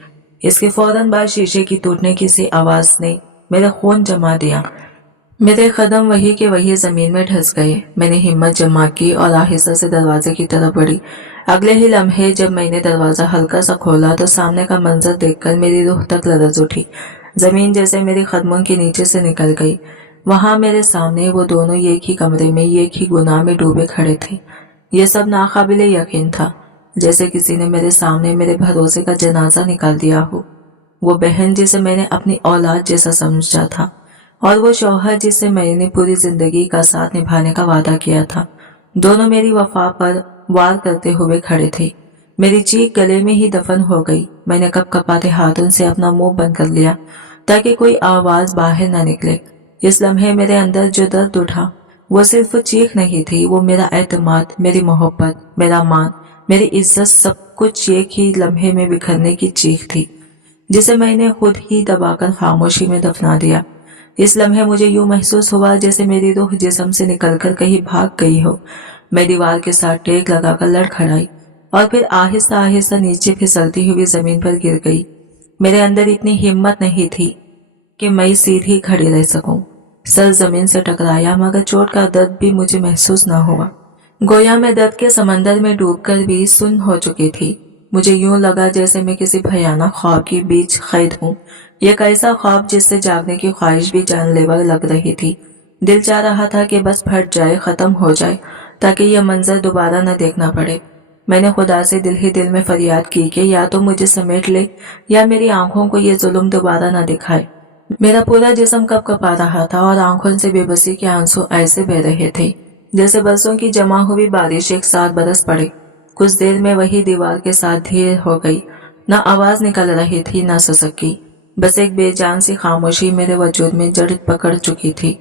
इसके फौरन बाद शीशे की टूटने की सी आवाज ने मेरा खून जमा दिया। मेरे कदम वही के वही जमीन में धंस गए। मैंने हिम्मत जमा की और आहिस्ता से दरवाजे की तरफ बढ़ी। अगले ही लम्हे जब मैंने दरवाजा हल्का सा खोला तो सामने का मंजर देखकर मेरी रूह तक लरज उठी। जमीन जैसे मेरे कदमों के नीचे से निकल गई। वहां मेरे सामने वो दोनों एक ही कमरे में एक ही गुनाह में डूबे खड़े थे। ये सब नाकाबिले यकीन था, जैसे किसी ने मेरे सामने मेरे भरोसे का जनाजा निकाल दिया हो। वो बहन जिसे मैंने अपनी औलाद जैसा समझा था, और वो शौहर जिससे मैंने पूरी जिंदगी का साथ निभाने का वादा किया था, दोनों मेरी वफा पर वार करते हुए खड़े थे। मेरी चीख गले में ही दफन हो गई। मैंने कपकपाते हाथों से अपना मुंह बंद कर लिया ताकि कोई आवाज बाहर न निकले। इस लम्हे मेरे अंदर जो दर्द उठा वो सिर्फ चीख नहीं थी, वो मेरा एतमाद, मेरी मोहब्बत, मेरा मान, मेरी इज्जत, सब कुछ एक ही लम्हे में बिखरने की चीख थी, जिसे मैंने खुद ही दबाकर खामोशी में दफना दिया। इस लम्हे मुझे यूं महसूस हुआ जैसे मेरी रूह जिस्म से निकलकर कहीं भाग गई हो। मैं दीवार के साथ टेक लगाकर लड़खड़ाई और फिर आहिस्ता आहिस्ता नीचे फिसलती हुई जमीन पर गिर गई। मेरे अंदर इतनी हिम्मत नहीं थी कि मैं सीधी खड़ी रह सकूं। सर जमीन से टकराया मगर चोट का दर्द भी मुझे महसूस न हुआ। गोया मैं दर्द के समंदर में डूबकर भी सुन्न हो चुकी थी। मुझे यूं लगा जैसे मैं किसी भयानक ख्वाब के बीच कैद हूं। एक ऐसा ख्वाब जिससे जागने की ख्वाहिश भी जानलेवा लग रही थी। दिल चाह रहा था कि बस फट जाए, खत्म हो जाए, ताकि यह मंजर दोबारा न देखना पड़े। मैंने खुदा से दिल ही दिल में फरियाद की कि या तो मुझे समेट ले या मेरी आंखों को ये जुल्म दोबारा न दिखाए। मेरा पूरा जिस्म कपकपा रहा था और आंखों से बेबसी के आंसू ऐसे बह रहे थे जैसे बरसों की जमा हुई बारिश एक साथ बरस पड़े। कुछ देर में वही दीवार के साथ धीर हो गई। न आवाज निकल रही थी न सुसकी, बस एक बेजान सी खामोशी मेरे वजूद में जड़ पकड़ चुकी थी।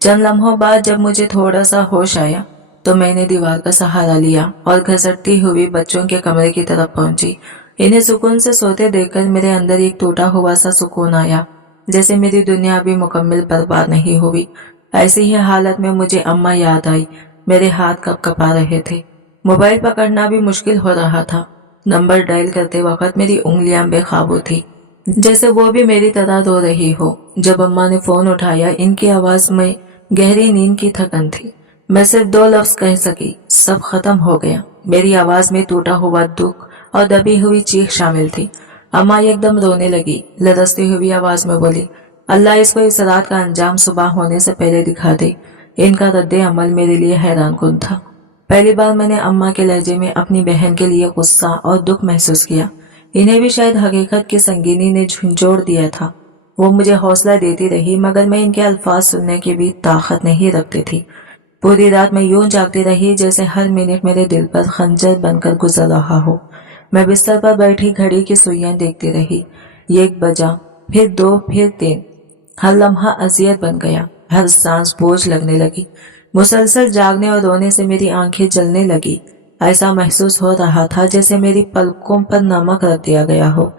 चंद लम्हों बाद जब मुझे थोड़ा सा होश आया तो मैंने दीवार का सहारा लिया और घसटती हुई बच्चों के कमरे की तरफ पहुंची। इन्हें सुकून से सोते देखकर मेरे अंदर एक टूटा हुआ सा सुकून आया, जैसे मेरी दुनिया अभी मुकम्मल बर्बाद नहीं हुई। ऐसी ही हालत में मुझे अम्मा याद आई। मेरे हाथ कपकपा रहे थे। मोबाइल पकड़ना भी मुश्किल हो रहा था। नंबर डायल करते वक्त मेरी उंगलियां बेकाबू थी, जैसे वो भी मेरी तरह रो रही हो। जब अम्मा ने फोन उठाया, इनकी आवाज में गहरी नींद की थकन थी। मैं सिर्फ 2 लफ्ज कह सकी, सब खत्म हो गया। मेरी आवाज में टूटा हुआ दुख और दबी हुई चीख शामिल थी। अम्मा एकदम रोने लगी, लरसती हुई आवाज में बोली, अल्लाह इसको इस रात का अंजाम सुबह होने से पहले दिखा दे। इनका रद्दे अमल मेरे लिए हैरान कुन था। पहली बार मैंने अम्मा के लहजे में अपनी बहन के लिए गुस्सा और दुख महसूस किया। इन्हें भी शायद हकीकत की संगीनी ने झंझोड़ दिया था। वो मुझे हौसला देती रही मगर मैं इनके अल्फाज सुनने की भी ताकत नहीं रखती थी। पूरी रात मैं यूं जागती रही जैसे हर मिनट मेरे दिल पर खंजर बनकर गुजर रहा हो। मैं बिस्तर पर बैठी घड़ी की सुइयां देखती रही। 1 बजा, फिर 2, फिर 3। हर लम्हा अजियत बन गया, हर सांस बोझ लगने लगी। मुसलसल जागने और रोने से मेरी आंखें जलने लगी। ऐसा महसूस हो रहा था जैसे मेरी पलकों पर नमक रख दिया गया हो,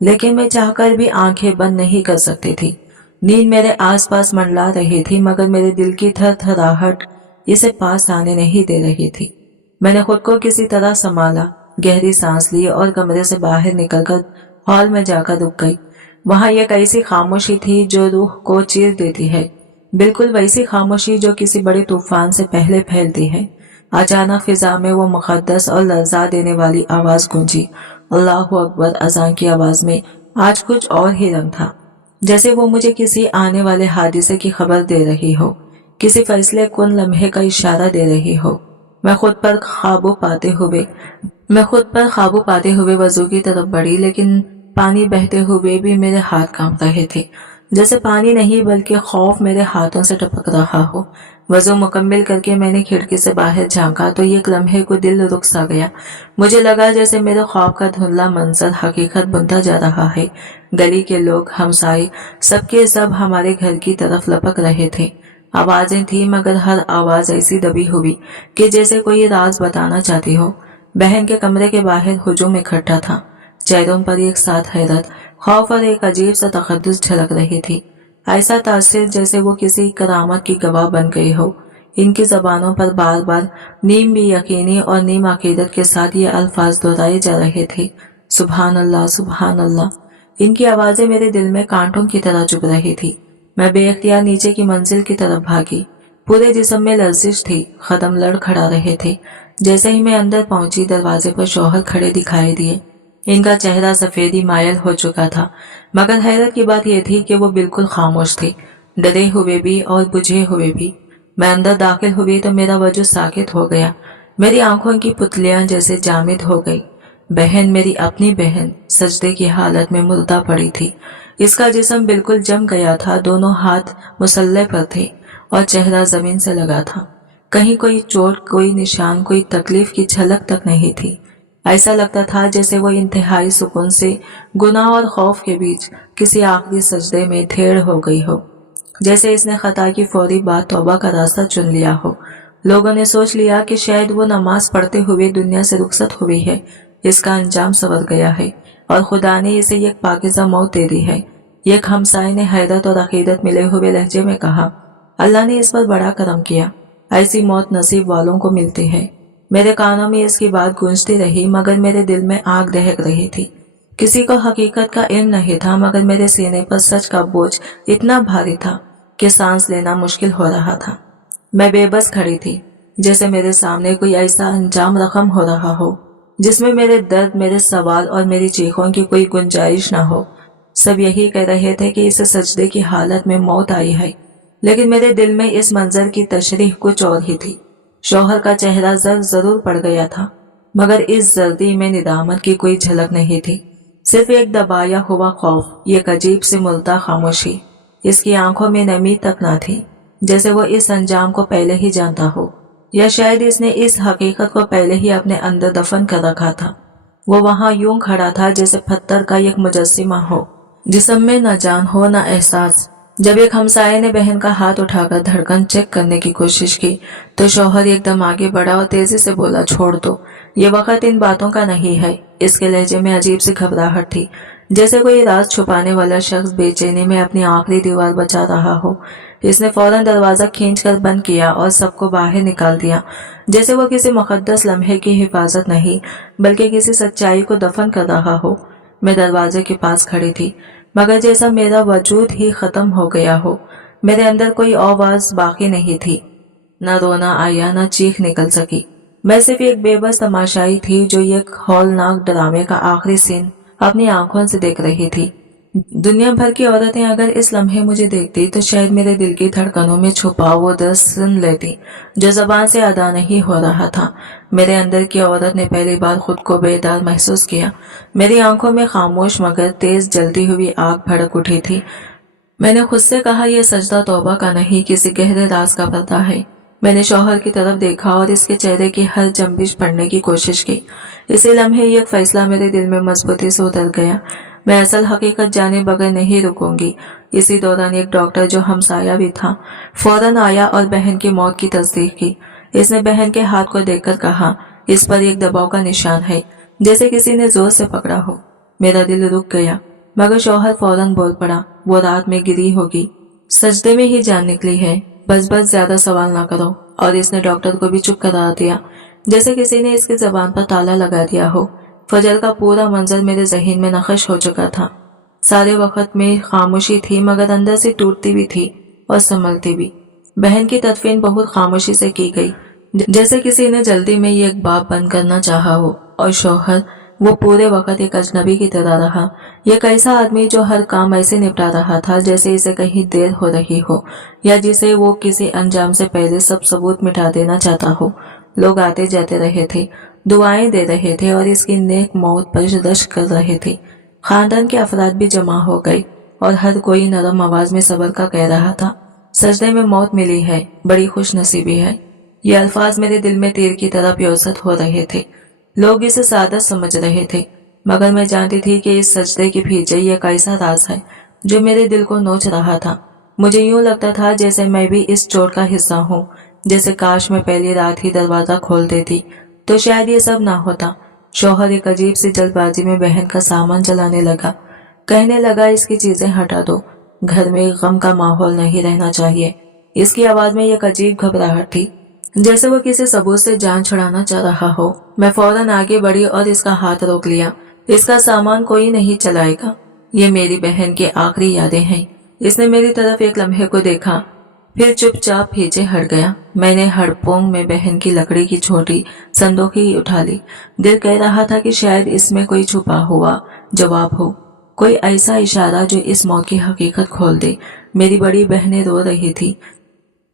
लेकिन मैं चाहकर भी आंखें बंद नहीं कर सकती थी। नींद मेरे आसपास मंडला रही थी मगर मेरे दिल की थरथराहट इसे पास आने नहीं दे रही थी। मैंने खुद को किसी तरह संभाला, गहरी सांस ली और कमरे से बाहर निकलकर हॉल में जाकर रुक गई। वहां एक ऐसी खामोशी थी जो रूह को चीर देती है, बिल्कुल वैसी खामोशी जो किसी बड़े तूफान से पहले फैलती है। अचानक फिजा में वो मुकद्दस और लर्जा देने वाली आवाज गूंजी, अल्लाहु अकबर। अज़ान की आवाज में आज कुछ और ही रंग था, जैसे वो मुझे किसी आने वाले हादिसे की खबर दे रही हो, किसी फैसले कुन लम्हे का इशारा दे रही हो। मैं खुद पर काबू पाते हुए वजू की तरफ बढ़ी, लेकिन पानी बहते हुए भी मेरे हाथ कांप रहे थे, जैसे पानी नहीं बल्कि खौफ मेरे हाथों से टपक रहा हो। वजू मुकम्मल करके मैंने खिड़की से बाहर झांका तो एक लम्हे को दिल रुक सा गया। मुझे लगा जैसे मेरे ख्वाब का धुंधला मंजर हकीकत बनता जा रहा है। गली के लोग, हमसाए, सबके सब हमारे घर की तरफ लपक रहे थे। आवाजें थी मगर हर आवाज ऐसी दबी हुई कि जैसे कोई राज बताना चाहती हो। बहन के कमरे के बाहर हुजूम इकट्ठा था, चेहरों पर एक साथ हैरत, खौफ और एक अजीब सा तकद्दुस झलक रही थी। ऐसा तासिर जैसे वो किसी करामत की गवाह बन गई हो। इनकी जबानों पर बार बार नीम भी यकीनी और नीम अकीदत के साथ ये अल्फाज दोहराए जा रहे थे, सुभान अल्लाह सुभान अल्लाह। इनकी आवाजें मेरे दिल में कांटों की तरह चुभ रही थी। मैं बेअख्तियार नीचे की मंजिल की तरफ भागी। पूरे जिस्म में लर्जिश थी, कदम लड़खड़ा रहे थे। जैसे ही मैं अंदर पहुंची दरवाजे पर शौहर खड़े दिखाई दिए। इनका चेहरा सफेदी मायल हो चुका था, मगर हैरत की बात यह थी कि वो बिल्कुल खामोश थे, डरे हुए भी और बुझे हुए भी। मैं अंदर दाखिल हुई तो मेरा वजूद साकित हो गया। मेरी आंखों की पुतलियां जैसे जामिद हो गई। बहन, मेरी अपनी बहन, सजदे की हालत में मुर्दा पड़ी थी। इसका जिस्म बिल्कुल जम गया था, दोनों हाथ मुसल्ले पर थे और चेहरा जमीन से लगा था। कहीं कोई चोट, कोई निशान, कोई तकलीफ की झलक तक नहीं थी। ऐसा लगता था जैसे वो इंतहाई सुकून से गुनाह और खौफ के बीच किसी आखिरी सजदे में ढेर हो गई हो। जैसे इसने खता की फौरी बाद तौबा का रास्ता चुन लिया हो। लोगों ने सोच लिया कि शायद वो नमाज पढ़ते हुए दुनिया से रुखसत हुई है, इसका अंजाम संवर गया है और खुदा ने इसे एक पाकीज़ा मौत दे दी है। एक हमसाये ने हैरत और अकीदत मिले हुए लहजे में कहा, अल्लाह ने इस पर बड़ा करम किया, ऐसी मौत नसीब वालों को मिलती है। मेरे कानों में इसकी बात गूंजती रही, मगर मेरे दिल में आग दहक रही थी। किसी को हकीकत का इल्म नहीं था, मगर मेरे सीने पर सच का बोझ इतना भारी था कि सांस लेना मुश्किल हो रहा था। मैं बेबस खड़ी थी, जैसे मेरे सामने कोई ऐसा अंजाम रकम हो रहा हो जिसमें मेरे दर्द, मेरे सवाल और मेरी चीखों की कोई गुंजाइश न हो। सब यही कह रहे थे कि इसे सजदे की हालत में मौत आई है, लेकिन मेरे दिल में इस मंजर की तशरीह कुछ और ही थी। शौहर का चेहरा जर्द जरूर पड़ गया था, मगर इस जर्दी में निदामत की कोई झलक नहीं थी, सिर्फ एक दबाया हुआ खौफ, एक अजीब सी मुल्ता खामोशी। इसकी आंखों में नमी तक न थी, जैसे वो इस अंजाम को पहले ही जानता हो, या शायद इसने इस हकीकत को पहले ही अपने अंदर दफन कर रखा था। वो वहां यूं खड़ा था जैसे पत्थर का एक मुजस्सिमा हो, जिस्म में न जान हो न एहसास। जब एक हमसाये ने बहन का हाथ उठाकर धड़कन चेक करने की कोशिश की तो शौहर एकदम आगे बढ़ा और तेजी से बोला, छोड़ दो, ये वक्त इन बातों का नहीं है। इसके लहजे में अजीब सी घबराहट थी, जैसे कोई राज छुपाने वाला शख्स बेचैनी में अपनी आखिरी दीवार बचा रहा हो। इसने फौरन दरवाजा खींचकर बंद किया और सबको बाहर निकाल दिया, जैसे वो किसी मुकद्दस लम्हे की हिफाजत नहीं बल्कि किसी सच्चाई को दफन कर रहा हो। मैं दरवाजे के पास खड़ी थी, मगर जैसा मेरा वजूद ही खत्म हो गया हो। मेरे अंदर कोई आवाज बाकी नहीं थी, न रोना आया न चीख निकल सकी। मैं सिर्फ एक बेबस तमाशाई थी जो एक हौलनाक ड्रामे का आखिरी सीन अपनी आंखों से देख रही थी। दुनिया भर की औरतें अगर इस लम्हे मुझे देखती तो शायद मेरे दिल की धड़कनों में छुपा वो दर्द सुन लेती जो जबान से अदा नहीं हो रहा था। मेरे अंदर की औरत ने पहली बार खुद को बेदार महसूस किया। मेरी आंखों में खामोश मगर तेज जलती हुई आग भड़क उठी थी। मैंने खुद से कहा, यह सजदा तौबा का नहीं, किसी गहरे राज का पर्दा है। मैंने शौहर की तरफ देखा और इसके चेहरे की हर जंबिश पढ़ने की कोशिश की। इसी लम्हे एक फैसला मेरे दिल में मजबूती से उतर गया, मैं असल हकीकत जाने बगैर नहीं रुकूंगी। इसी दौरान एक डॉक्टर जो हमसाया भी था फौरन आया और बहन की मौत की तस्दीक की। इसने बहन के हाथ को देखकर कहा, इस पर एक दबाव का निशान है, जैसे किसी ने जोर से पकड़ा हो। मेरा दिल रुक गया, मगर शौहर फौरन बोल पड़ा, वो रात में गिरी होगी, सजदे में ही जान निकली है, बस ज्यादा सवाल ना करो। और इसने डॉक्टर को भी चुप करा दिया, जैसे किसी ने इसकी जबान पर ताला लगा दिया हो। फजर का पूरा मंजर मेरे जहन में नक्श हो चुका था। सारे वक्त में खामोशी थी, मगर अंदर से टूटती भी थी और संभलती भी। बहन की तदफीन बहुत खामोशी से की गई, जैसे किसी ने जल्दी में ये एक बाप बंद करना चाहा हो। और शौहर, वो पूरे वक्त एक अजनबी की तरह रहा, एक ऐसा आदमी जो हर काम ऐसे निपटा रहा था जैसे इसे कहीं देर हो रही हो, या जिसे वो किसी अंजाम से पहले सब सबूत मिटा देना चाहता हो। लोग आते जाते रहे थे, दुआएं दे रहे थे और इसकी नेक मौत पर रश्क कर रहे थे। खानदान के अफराद भी जमा हो गए और हर कोई नरम आवाज में सबर का कह रहा था, सजदे में मौत मिली है, बड़ी खुश नसीबी है। ये अल्फाज मेरे दिल में तीर की तरह प्योसत हो रहे थे। लोग इसे सादत समझ रहे थे, मगर मैं जानती थी कि इस सजदे के पीछे एक ऐसा राज है जो मेरे दिल को नोच रहा था। मुझे यूं लगता था जैसे मैं भी इस चोट का हिस्सा हूँ, जैसे काश मैं पहली रात ही दरवाजा खोल देती तो शायद ये सब ना होता। शौहर एक अजीब सी जल्दबाजी में बहन का सामान जलाने लगा। कहने लगा, इसकी चीजें हटा दो, घर में गम का माहौल नहीं रहना चाहिए। इसकी आवाज में एक अजीब घबराहट थी, जैसे वो किसी सबूत से जान छुड़ाना चाह रहा हो। मैं फौरन आगे बढ़ी और इसका हाथ रोक लिया। इसका सामान कोई नहीं चलाएगा, ये मेरी बहन की आखिरी यादें हैं। इसने मेरी तरफ एक लम्हे को देखा, फिर चुपचाप पीछे हट गया। मैंने हड़पोंग में बहन की लकड़ी की छोटी संदूकी उठा ली। दिल कह रहा था कि शायद इसमें कोई छुपा हुआ जवाब हो, कोई ऐसा इशारा जो इस मौत की हकीकत खोल दे। मेरी बड़ी बहनें रो रही थी,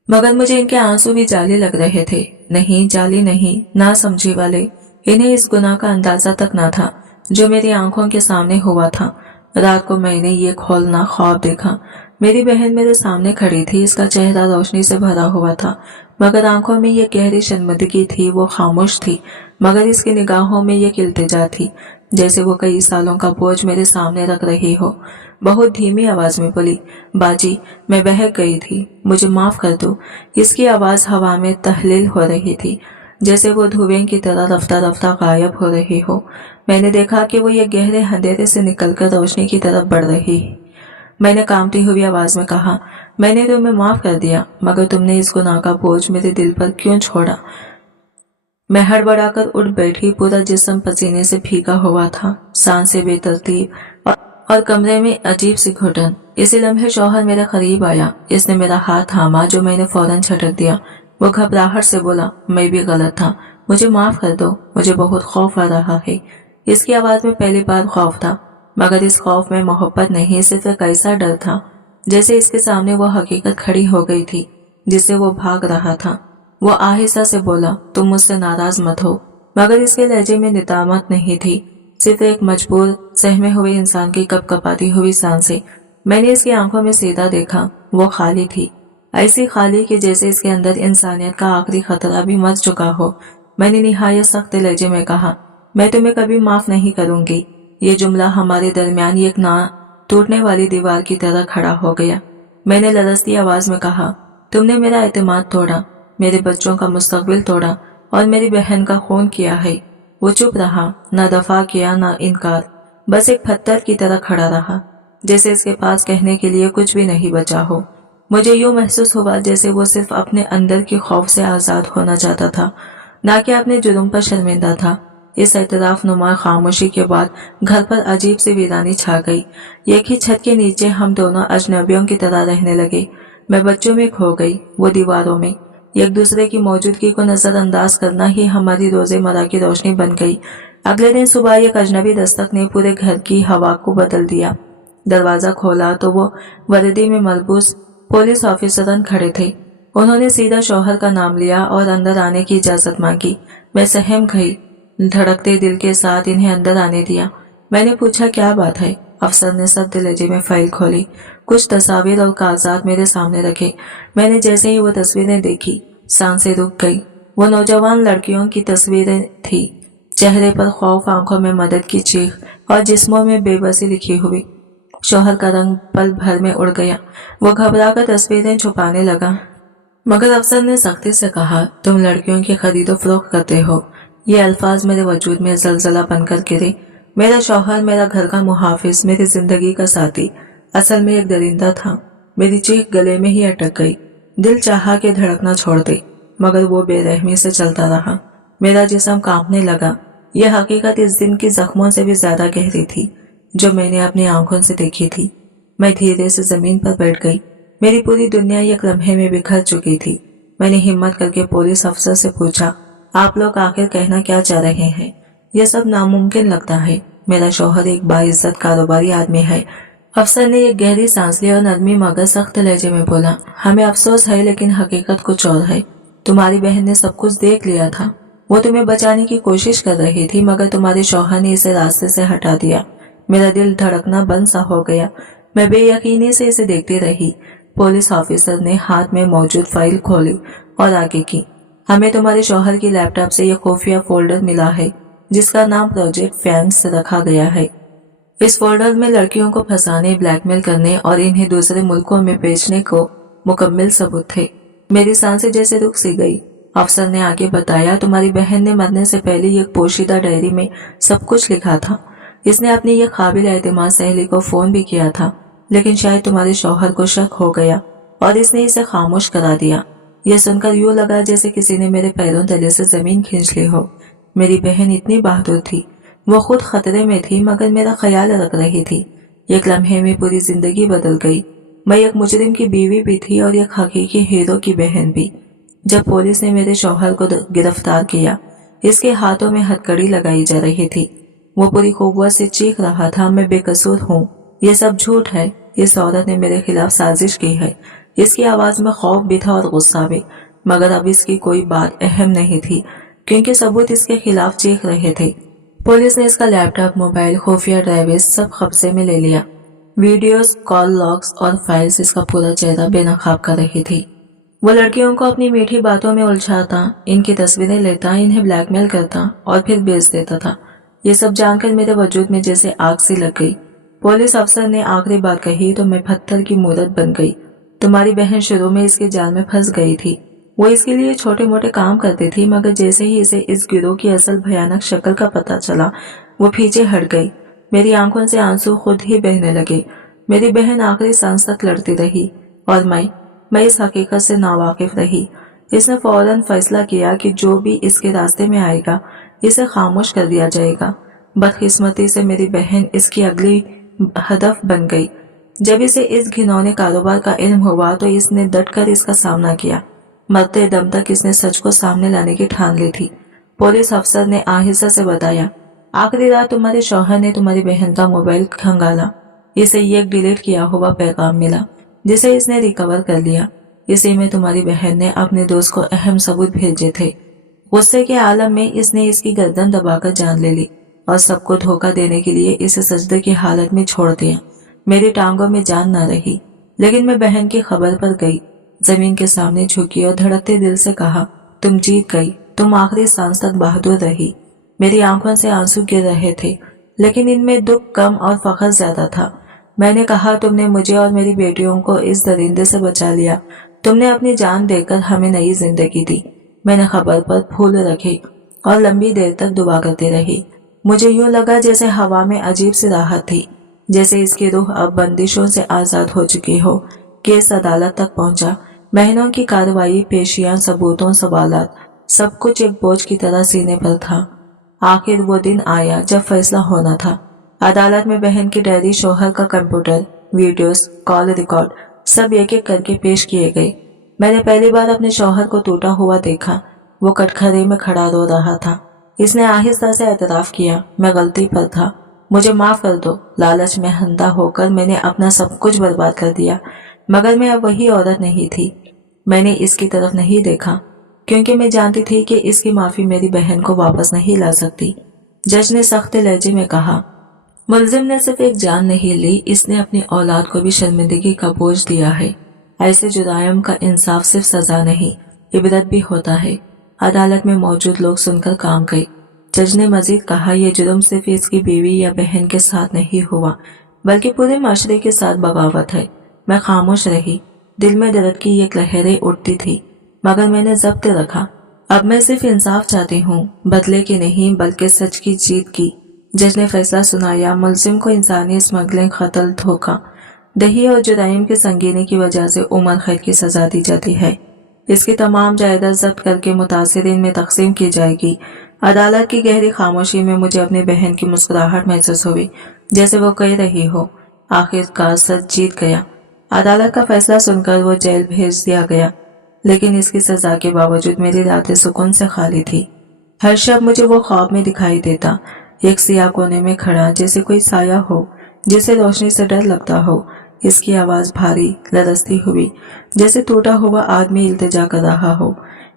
मगर मुझे इनके आंसू भी जाली लग रहे थे। नहीं, जाली नहीं, ना समझी वाले। इन्हें इस गुनाह का अंदाजा तक न था जो मेरी आंखों के सामने हुआ था। रात को मैंने ये खोलना ख्वाब देखा। मेरी बहन मेरे सामने खड़ी थी, इसका चेहरा रोशनी से भरा हुआ था, मगर आंखों में ये गहरी शर्मिंदगी थी। वो खामोश थी, मगर इसकी निगाहों में ये इल्तिजा थी, जैसे वो कई सालों का बोझ मेरे सामने रख रही हो। बहुत धीमी आवाज में बोली, बाजी, मैं बहक गई थी, मुझे माफ कर दो। इसकी आवाज हवा में तहलील हो रही थी, जैसे वो धुएं की तरह रफ्ता रफ्ता गायब हो रही हो। मैंने देखा कि वो ये गहरे अंधेरे से निकलकर रोशनी की तरफ बढ़ रही। मैंने कांपती हुई आवाज में कहा, मैंने तुम्हें माफ कर दिया, मगर तुमने इस गुनाह का बोझ मेरे दिल पर क्यों छोड़ा? मैं हड़बड़ाकर उठ बैठी, पूरा जिस्म पसीने से भीगा हुआ था, सांसें बेतरतीब और कमरे में अजीब सी घुटन। इसी लम्हे शौहर मेरे करीब आया। इसने मेरा हाथ थामा, जो मैंने फौरन झटक दिया। वो घबराहट से बोला, मैं भी गलत था, मुझे माफ कर दो, मुझे बहुत खौफ आ रहा है। इसकी आवाज में पहली बार खौफ था, मगर इस खौफ में मोहब्बत नहीं, सिर्फ एक ऐसा डर था, जैसे इसके सामने वो हकीकत खड़ी हो गई थी जिससे वो भाग रहा था। वो आहिस्ता से बोला, तुम मुझसे नाराज मत हो, मगर इसके लहजे में निदामत नहीं थी, सिर्फ एक मजबूर सहमे हुए इंसान की कपकपाती हुई सांसें। मैंने इसकी आंखों में सीधा देखा, वो खाली थी, ऐसी खाली कि जैसे इसके अंदर इंसानियत का आखिरी खतरा भी मर चुका हो। मैंने निहायत सख्त लहजे में कहा, मैं तुम्हें कभी माफ नहीं करूंगी। ये जुमला हमारे दरमियान एक ना टूटने वाली दीवार की तरह खड़ा हो गया। मैंने लरजती आवाज में कहा, तुमने मेरा एतमाद तोड़ा, मेरे बच्चों का मुस्तकबिल तोड़ा और मेरी बहन का खून किया है। वो चुप रहा, न दफा किया न इनकार, बस एक पत्थर की तरह खड़ा रहा, जैसे इसके पास कहने के लिए कुछ भी नहीं बचा हो। मुझे यूं महसूस हुआ जैसे वो सिर्फ अपने अंदर के खौफ से आजाद होना चाहता था, ना कि अपने जुर्म पर शर्मिंदा था। इस एतराफ नुमा खामोशी के बाद घर पर अजीब सी वीरानी छा गई। एक ही छत के नीचे हम दोनों अजनबियों की तरह रहने लगे। मैं बच्चों में खो गई, वो दीवारों में। एक दूसरे की मौजूदगी को नजरअंदाज करना ही हमारी रोजेमर्रा की रोशनी बन गई। अगले दिन सुबह एक अजनबी दस्तक ने पूरे घर की हवा को बदल दिया। दरवाजा खोला तो वो वर्दी में मलबूस पुलिस ऑफिसरन खड़े थे। उन्होंने सीधा शौहर का नाम लिया और अंदर आने की इजाजत मांगी। मैं सहम गई, धड़कते दिल के साथ इन्हें अंदर आने दिया। मैंने पूछा, क्या बात है? अफसर ने सख्त लहजे में फाइल खोली, कुछ तस्वीर और कागजात मेरे सामने रखे। मैंने जैसे ही वो तस्वीरें देखी, सांसें रुक गई। वो नौजवान लड़कियों की तस्वीरें थी, चेहरे पर खौफ, आंखों में मदद की चीख और जिस्मों में बेबसी लिखी हुई। शौहर का रंग पल भर में उड़ गया। वो घबराकर तस्वीरें छुपाने लगा, मगर अफसर ने सख्ती से कहा, तुम लड़कियों की खरीदो फरोख्त करते हो। ये अल्फाज मेरे वजूद में जलजला बनकर गिरे। मेरा शौहर, मेरा घर का मुहाफिज, मेरी जिंदगी का साथी, असल में एक दरिंदा था। मेरी चीख गले में ही अटक गई। दिल चाहा कि धड़कना छोड़ दे, मगर वो बेरहमी से चलता रहा। मेरा जिस्म कांपने लगा। यह हकीकत इस दिन की जख्मों से भी ज्यादा गहरी थी जो मैंने अपनी आंखों से देखी थी। मैं धीरे से जमीन पर बैठ गई। मेरी पूरी दुनिया एक लम्हे में बिखर चुकी थी। मैंने हिम्मत करके पुलिस अफसर से पूछा, आप लोग आखिर कहना क्या चाह रहे हैं? यह सब नामुमकिन लगता है। मेरा शौहर एक बाइज्जत कारोबारी आदमी है। अफसर ने एक गहरी सांस ली और नरमी मगर सख्त लहजे में बोला, हमें अफसोस है, लेकिन हकीकत कुछ और है। तुम्हारी बहन ने सब कुछ देख लिया था। वो तुम्हें बचाने की कोशिश कर रही थी, मगर तुम्हारे शौहर ने इसे रास्ते से हटा दिया। मेरा दिल धड़कना बंद सा हो गया। मैं बेयकीनी से इसे देखती रही। पुलिस ऑफिसर ने हाथ में मौजूद फाइल खोली और आगे की, हमें तुम्हारे शौहर की लैपटॉप से यह खुफिया फोल्डर मिला है जिसका नाम प्रोजेक्ट फैंक्स रखा गया है। इस फोल्डर में लड़कियों को फंसाने, ब्लैकमेल करने और इन्हें दूसरे मुल्कों में बेचने को मुकम्मल सबूत थे। मेरी सांसें जैसे रुक सी गई। अफसर ने आगे बताया, तुम्हारी बहन ने मरने से पहले एक पोशीदा डायरी में सब कुछ लिखा था। इसने अपनी ये काबिल एतमाद सहेली को फोन भी किया था, लेकिन शायद तुम्हारे शौहर को शक हो गया और इसने इसे खामोश करा दिया। यह सुनकर यूं लगा जैसे किसी ने मेरे पैरों तले से जमीन खींच ली हो। मेरी बहन इतनी बहादुर थी, वो खुद खतरे में थी मगर मेरा ख्याल रख रही थी। एक लम्हे में पूरी जिंदगी बदल गई। मैं एक मुजरिम की बीवी भी थी और एक हकीकी हीरो की बहन भी। जब पुलिस ने मेरे शौहर को गिरफ्तार किया, इसके हाथों में हथकड़ी लगाई जा रही थी। वो पूरी कुव्वत से चीख रहा था, मैं बेकसूर हूँ, ये सब झूठ है, इस औरत ने मेरे खिलाफ साजिश की है। इसकी आवाज में खौफ भी था और गुस्सा भी, मगर अब इसकी कोई बात अहम नहीं थी क्योंकि सबूत इसके खिलाफ चीख रहे थे। पुलिस ने इसका लैपटॉप, मोबाइल, खुफिया ड्राइवेज सब कब्जे में ले लिया। वीडियोस, कॉल लॉग्स और फाइल्स इसका पूरा चेहरा बेनकाब कर रही थी। वो लड़कियों को अपनी मीठी बातों में उलझाता, इनकी तस्वीरें लेता, इन्हें ब्लैकमेल करता और फिर बेच देता था। ये सब जानकर मेरे वजूद में जैसे आग सी लग गई। पुलिस अफसर ने आखिरी बात कही तो मैं पत्थर की मूरत बन गई। तुम्हारी बहन शुरू में इसके जाल में फंस गई थी। वो इसके लिए छोटे मोटे काम करती थी, मगर जैसे ही इसे इस गिरोह की असल भयानक शक्ल का पता चला, वो पीछे हट गई। मेरी आंखों से आंसू खुद ही बहने लगे। मेरी बहन आखिरी सांस तक लड़ती रही और मैं इस हकीकत से नावाकिफ रही। इसने फौरन फैसला किया कि जो भी इसके रास्ते में आएगा इसे खामोश कर दिया जाएगा। बदकिस्मती से मेरी बहन इसकी अगली हदफ बन गई। जब इसे इस घिनौने कारोबार का इल्म हुआ तो इसने डटकर इसका सामना किया। मरते दम तक इसने सच को सामने लाने की ठान ली थी। पुलिस अफसर ने आहिस्ता से बताया, आखिरी रात तुम्हारे शौहर ने तुम्हारी बहन का मोबाइल खंगाला। इसे एक डिलीट किया हुआ पैगाम मिला जिसे इसने रिकवर कर लिया। इसी में तुम्हारी बहन ने अपने दोस्त को अहम सबूत भेजे थे। गुस्से के आलम में इसने इसकी गर्दन दबाकर जान ले ली और सबको धोखा देने के लिए इसे सजदे की हालत में छोड़ दिया। मेरी टांगों में जान न रही, लेकिन मैं बहन की खबर पर गई। जमीन के सामने झुकी और धड़कते दिल से कहा, तुम जीत गई, तुम आखिरी सांस तक बहादुर रही। मेरी आंखों से आंसू गिर रहे थे, लेकिन इनमें दुख कम और फख्र ज्यादा था। मैंने कहा, तुमने मुझे और मेरी बेटियों को इस दरिंदे से बचा लिया। तुमने अपनी जान देकर हमें नई जिंदगी दी। मैंने खबर पर फूल रखे और लंबी देर तक दुआ करती रही। मुझे यूं लगा जैसे हवा में अजीब सी राहत थी, जैसे इसकी रूह अब बंदिशों से आजाद हो चुकी हो। केस अदालत तक पहुंचा। महीनों की कार्रवाई, पेशियां, सबूतों, सवालात, सब कुछ एक बोझ की तरह सीने पर था। आखिर वो दिन आया जब फैसला होना था। अदालत में बहन की डायरी, शौहर का कंप्यूटर, वीडियोस, कॉल रिकॉर्ड सब एक एक करके पेश किए गए। मैंने पहली बार अपने शौहर को टूटा हुआ देखा। वो कटघरे में खड़ा रो रहा था। इसने आहिस्ता से एतराफ किया, मैं गलती पर था, मुझे माफ कर दो। लालच में अंधा होकर मैंने अपना सब कुछ बर्बाद कर दिया, मगर मैं अब वही औरत नहीं थी। मैंने इसकी तरफ नहीं देखा क्योंकि मैं जानती थी कि इसकी माफी मेरी बहन को वापस नहीं ला सकती। जज ने सख्त लहजे में कहा, मुलजिम ने सिर्फ एक जान नहीं ली, इसने अपनी औलाद को भी शर्मिंदगी का बोझ दिया है। ऐसे जुराइम का इंसाफ सिर्फ सजा नहीं, इबरत भी होता है। अदालत में मौजूद लोग सुनकर काम गए। जज ने मजीद कहा, यह जुर्म सिर्फ इसकी बीवी या बहन के साथ नहीं हुआ, बल्कि पूरे माशरे के साथ बगावत है। मैं खामोश रही। दिल में दर्द की एक लहरें उठती थी, मगर मैंने जब्त रखा। अब मैं सिर्फ इंसाफ चाहती हूँ, बदले की नहीं बल्कि सच की जीत की। जज ने फैसला सुनाया, मुलजिम को इंसानी स्मगलिंग, कत्ल, धोखा दही और जुराइम की संगीनी की वजह से उम्र कैद की सजा दी जाती है। इसकी तमाम जायदाद जब्त करके मुतासिरीन में तकसीम की जाएगी। अदालत की गहरी खामोशी में मुझे अपनी बहन की मुस्कुराहट महसूस हुई, जैसे वो कह रही हो, आखिरकार सच जीत गया। अदालत का फैसला सुनकर वो जेल भेज दिया गया, लेकिन इसकी सजा के बावजूद मेरी रातें सुकून से खाली थी। हर शब मुझे वो ख्वाब में दिखाई देता, एक सियाह कोने में खड़ा, जैसे कोई साया हो जिसे रोशनी से डर लगता हो। इसकी आवाज भारी, लरसती हुई, जैसे टूटा हुआ आदमी इल्तिजा कर रहा हो,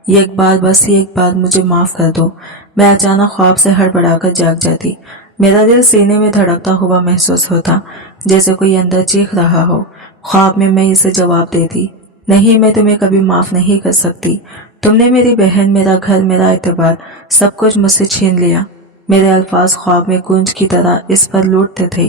एक बार, बस एक बार मुझे माफ कर दो। मैं अचानक ख्वाब से हड़बड़ाकर जाग जाती। मेरा दिल सीने में धड़कता हुआ महसूस होता, जैसे कोई अंदर चीख रहा हो। ख्वाब में मैं इसे जवाब देती, नहीं, मैं तुम्हें कभी माफ नहीं कर सकती। तुमने मेरी बहन, मेरा घर, मेरा एतबार, सब कुछ मुझसे छीन लिया। मेरे अल्फाज ख्वाब में गूंज की तरह इस पर लूटते थे।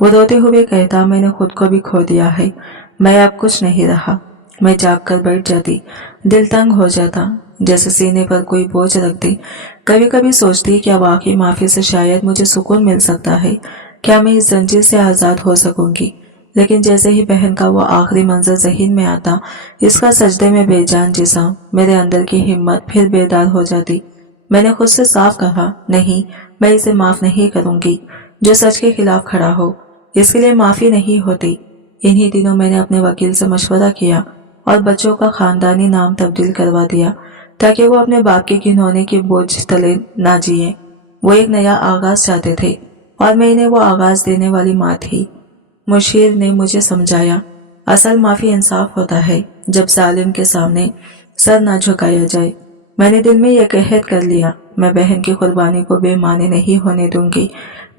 वो रोते हुए कहता, मैंने खुद को भी खो दिया है, मैं अब कुछ नहीं रहा। मैं जाग कर बैठ जाती, दिल तंग हो जाता। जैसे सीने पर कोई बोझ रख दे। कभी कभी सोचती कि अब आखिरी माफी से शायद मुझे सुकून मिल सकता है, क्या मैं इस जंजीर से आजाद हो सकूंगी। लेकिन जैसे ही बहन का वो आखिरी मंजर ज़हन में आता, इसका सजदे में बेजान जिस्म, मेरे अंदर की हिम्मत फिर बेदार हो जाती। मैंने खुद से साफ कहा, नहीं, मैं इसे माफ नहीं करूंगी जो सच के खिलाफ खड़ा हो। इसके लिए माफी नहीं होती। इन्हीं दिनों मैंने अपने वकील से मशवरा किया और बच्चों का खानदानी नाम तब्दील करवा दिया ताकि वो अपने बाप के घिनौने के बोझ तले ना जिए। वो एक नया आगाज चाहते थे और मैं इन्हें वो आगाज देने वाली माँ थी। मुशीर ने मुझे समझाया, असल माफी इंसाफ होता है जब जालिम के सामने सर ना झुकाया जाए। मैंने दिल में यह अहद कर लिया, मैं बहन की कुर्बानी को बेमाने नहीं होने दूंगी।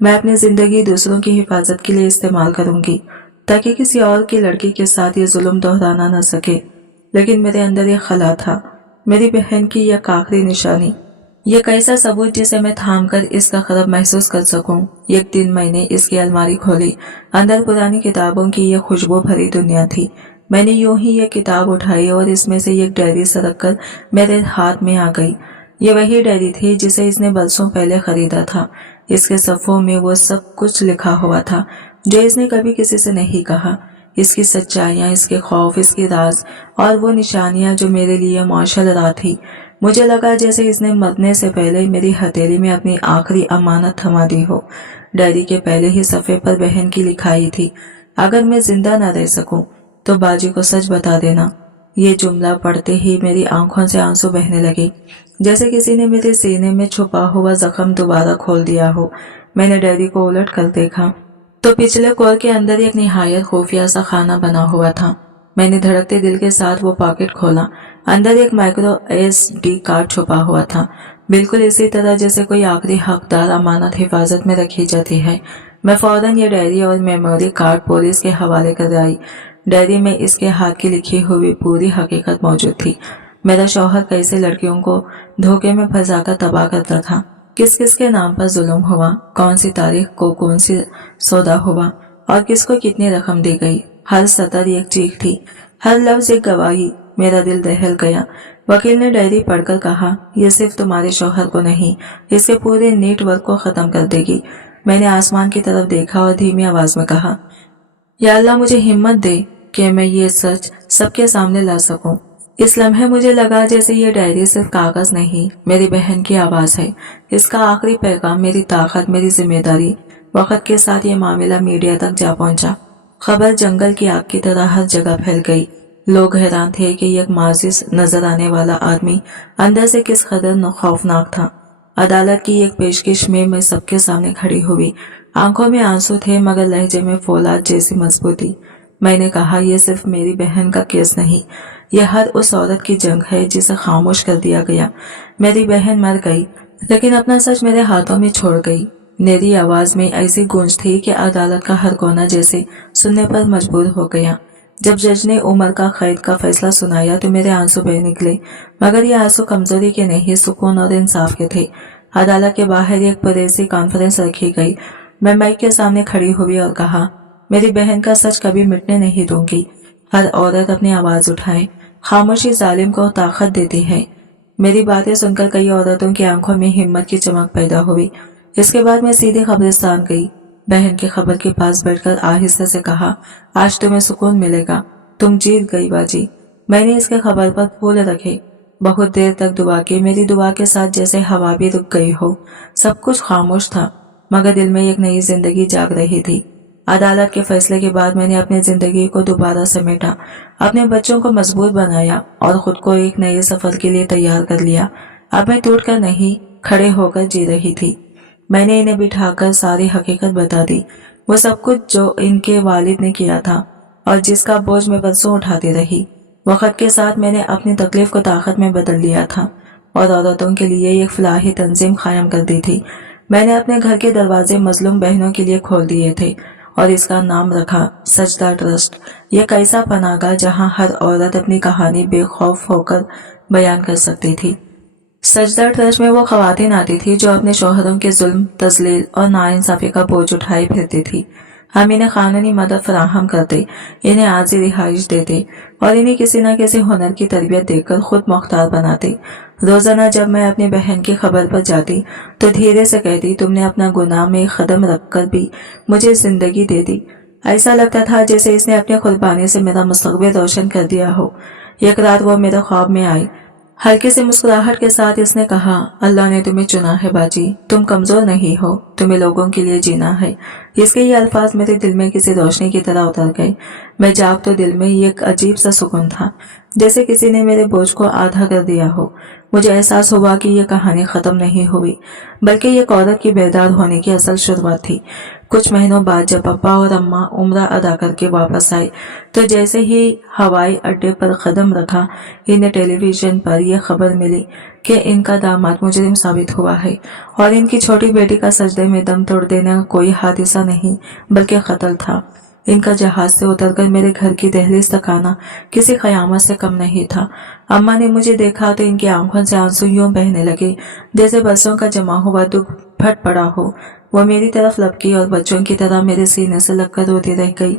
मैं अपनी जिंदगी दूसरों की हिफाजत के लिए इस्तेमाल करूंगी ताकि किसी और की लड़की के साथ ये जुल्म दोहराना न सके। लेकिन मेरे अंदर ये खला था, मेरी बहन की यह आखिरी निशानी, ये कैसा सबूत जिसे मैं थाम कर इसका खरब महसूस कर सकूं। एक दिन मैंने इसकी अलमारी खोली, अंदर पुरानी किताबों की यह खुशबू भरी दुनिया थी। मैंने यूं ही ये किताब उठाई और इसमें से एक डायरी सरक कर मेरे हाथ में आ गई। ये वही डायरी थी जिसे इसने बरसों पहले खरीदा था। इसके सफ़ों में वो सब कुछ लिखा हुआ था जो इसने कभी किसी से नहीं कहा। इसकी सच्चाइयाँ, इसके खौफ, इसकी राज और वो निशानियाँ जो मेरे लिए मौशल राह थी। मुझे लगा जैसे इसने मरने से पहले मेरी हथेली में अपनी आखिरी अमानत थमा दी हो। डायरी के पहले ही सफ़े पर बहन की लिखाई थी, अगर मैं जिंदा न रह सकूं तो बाजी को सच बता देना। ये जुमला पढ़ते ही मेरी आंखों से आंसू बहने लगे, जैसे किसी ने मेरे सीने में छुपा हुआ जख्म दोबारा खोल दिया हो। मैंने डायरी को उलट कर देखा तो पिछले कोर के अंदर एक निहायत खुफिया सा खाना बना हुआ था। मैंने धड़कते दिल के साथ वो पॉकेट खोला। अंदर एक माइक्रो SD कार्ड छुपा हुआ था, बिल्कुल इसी तरह जैसे कोई आखिरी हकदार अमानत हिफाजत में रखी जाती है। मैं फौरन ये डायरी और मेमोरी कार्ड पुलिस के हवाले कर आई। डायरी में इसके हाथ की लिखी हुई पूरी हकीकत मौजूद थी। मेरा शौहर कैसे लड़कियों को धोखे में फंसाकर तबाह करता था, किस किस के नाम पर जुल्म हुआ, कौन सी तारीख को कौन सी सौदा हुआ और किसको कितनी रकम दी गई। हर सतर एक चीख थी, हर लफ्ज एक गवाही। मेरा दिल दहल गया। वकील ने डायरी पढ़कर कहा, यह सिर्फ तुम्हारे शौहर को नहीं, इसके पूरे नेटवर्क को खत्म कर देगी। मैंने आसमान की तरफ देखा और धीमी आवाज में कहा, या अल्लाह मुझे हिम्मत दे कि मैं ये सच सबके सामने ला सकूं। इस लम्हे मुझे लगा जैसे ये डायरी सिर्फ कागज नहीं, मेरी बहन की आवाज है। इसका आखिरी पैगाम, मेरी ताकत, मेरी जिम्मेदारी। वक्त के साथ ये मामला मीडिया तक जा पहुंचा। खबर जंगल की आग की तरह हर जगह फैल गई। लोग हैरान थे कि एक माजिज नजर आने वाला आदमी अंदर से किस कदर खौफनाक था। अदालत की एक पेशकश में मैं सबके सामने खड़ी हुई। आंखों में आंसू थे मगर लहजे में फौलाद जैसी मजबूती। मैंने कहा, यह सिर्फ मेरी बहन का केस नहीं, यह हर उस औरत की जंग है जिसे खामोश कर दिया गया। मेरी बहन मर गई लेकिन अपना सच मेरे हाथों में छोड़ गई। मेरी आवाज में ऐसी गूंज थी कि अदालत का हर कोना जैसे सुनने पर मजबूर हो गया। जब जज ने उम्र का कैद का फैसला सुनाया तो मेरे आंसू बह निकले, मगर ये आंसू कमजोरी के नहीं, सुकून और इंसाफ के थे। अदालत के बाहर एक प्रेसी कॉन्फ्रेंस रखी गई। मैं माइक के सामने खड़ी हुई और कहा, मेरी बहन का सच कभी मिटने नहीं दूंगी। हर औरत अपनी आवाज उठाए, खामोशी जालिम को ताकत देती है। मेरी बातें सुनकर कई औरतों की आंखों में हिम्मत की चमक पैदा हुई। इसके बाद मैं सीधे कब्रिस्तान गई। बहन की खबर के पास बैठकर आहिस्ते से कहा, आज तुम्हें सुकून मिलेगा, तुम जीत गई बाजी। मैंने इसके खबर पर फूल रखे, बहुत देर तक दुआ की। मेरी दुआ के साथ जैसे हवा भी रुक गई हो। सब कुछ खामोश था मगर दिल में एक नई जिंदगी जाग रही थी। अदालत के फैसले के बाद मैंने अपनी जिंदगी को दोबारा समेटा, अपने बच्चों को मजबूत बनाया और खुद को एक नए सफर के लिए तैयार कर लिया। अब मैं टूटकर नहीं, खड़े होकर जी रही थी। मैंने इन्हें बिठाकर सारी हकीकत बता दी, वो सब कुछ जो इनके वालिद ने किया था और जिसका बोझ मैं बरसों उठाती रही। वक्त के साथ मैंने अपनी तकलीफ को ताकत में बदल लिया था और औरतों के लिए एक फलाही तंजीम कायम कर दी थी। मैंने अपने घर के दरवाजे मजलूम बहनों के लिए खोल दिए थे और इसका नाम रखा सजदा ट्रस्ट। यह कैसा पनागा जहां हर औरत अपनी कहानी बेखौफ होकर बयान कर सकती थी। सजदा ट्रस्ट में वो खवातीन आती थी जो अपने शौहरों के जुल्म, तजलील और नाइंसाफी का बोझ उठाए फिरती थी। हम इन्हें कानूनी मदद फराहम करते, इन्हें आजी रिहाइश देते और इन्हें किसी न किसी हुनर की तरबियत देकर खुद मुख्तार बनाते। रोजाना जब मैं अपनी बहन की खबर पर जाती तो धीरे से कहती, तुमने अपना गुनाह में कदम रखकर भी मुझे जिंदगी दे दी। ऐसा लगता था जैसे इसने अपनी कुर्बानी से मेरा मुस्तकबिल रोशन कर दिया हो। एक रात वो मेरे ख्वाब में आई। हल्की सी मुस्कुराहट के साथ इसने कहा, अल्लाह ने तुम्हें चुना है बाजी, तुम कमजोर नहीं हो, तुम्हें लोगों के लिए जीना है। इसके ये अल्फाज मेरे दिल में किसी रोशनी की तरह उतर गए। मैं जाग तो दिल में एक अजीब सा सुकून था, जैसे किसी ने मेरे बोझ को आधा कर दिया हो। मुझे एहसास हुआ कि ये कहानी खत्म नहीं हुई, बल्कि एक औरत की बेदार होने की असल शुरुआत थी। कुछ महीनों बाद जब पापा और अम्मा उम्रा अदा करके वापस आए तो जैसे ही हवाई अड्डे पर कदम रखा, इन्हें टेलीविजन पर यह खबर मिली कि इनका दामाद मुजरिम साबित हुआ है और इनकी छोटी बेटी का सजदे में दम तोड़ देना कोई हादसा नहीं बल्कि कत्ल था। इनका जहाज से उतरकर मेरे घर की दहलीज तक आना किसी कयामत से कम नहीं था। अम्मा ने मुझे देखा तो इनकी आंखों से आंसू यूं बहने लगे जैसे बरसों का जमा हुआ दुख फट पड़ा हो। वो मेरी तरफ लपकी और बच्चों की तरह मेरे सीने से लगकर रोती रह गई।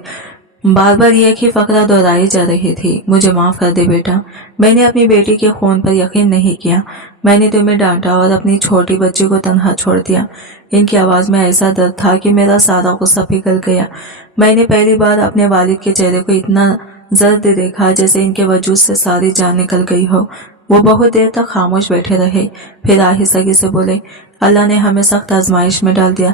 बार बार एक ही फकरा दोहराई जा रही थी, मुझे माफ कर दे बेटा, मैंने अपनी बेटी के खून पर यकीन नहीं किया, मैंने तुम्हें डांटा और अपनी छोटी बच्ची को तन्हा छोड़ दिया। इनकी आवाज में ऐसा दर्द था कि मेरा सारा गुस्सा पिघल गया। मैंने पहली बार अपने वालिद के चेहरे को इतना जर्द देखा जैसे इनके वजूद से सारी जान निकल गई हो। वो बहुत देर तक खामोश बैठे रहे, फिर आहिस्ता से बोले, अल्लाह ने हमें सख्त आजमाइश में डाल दिया,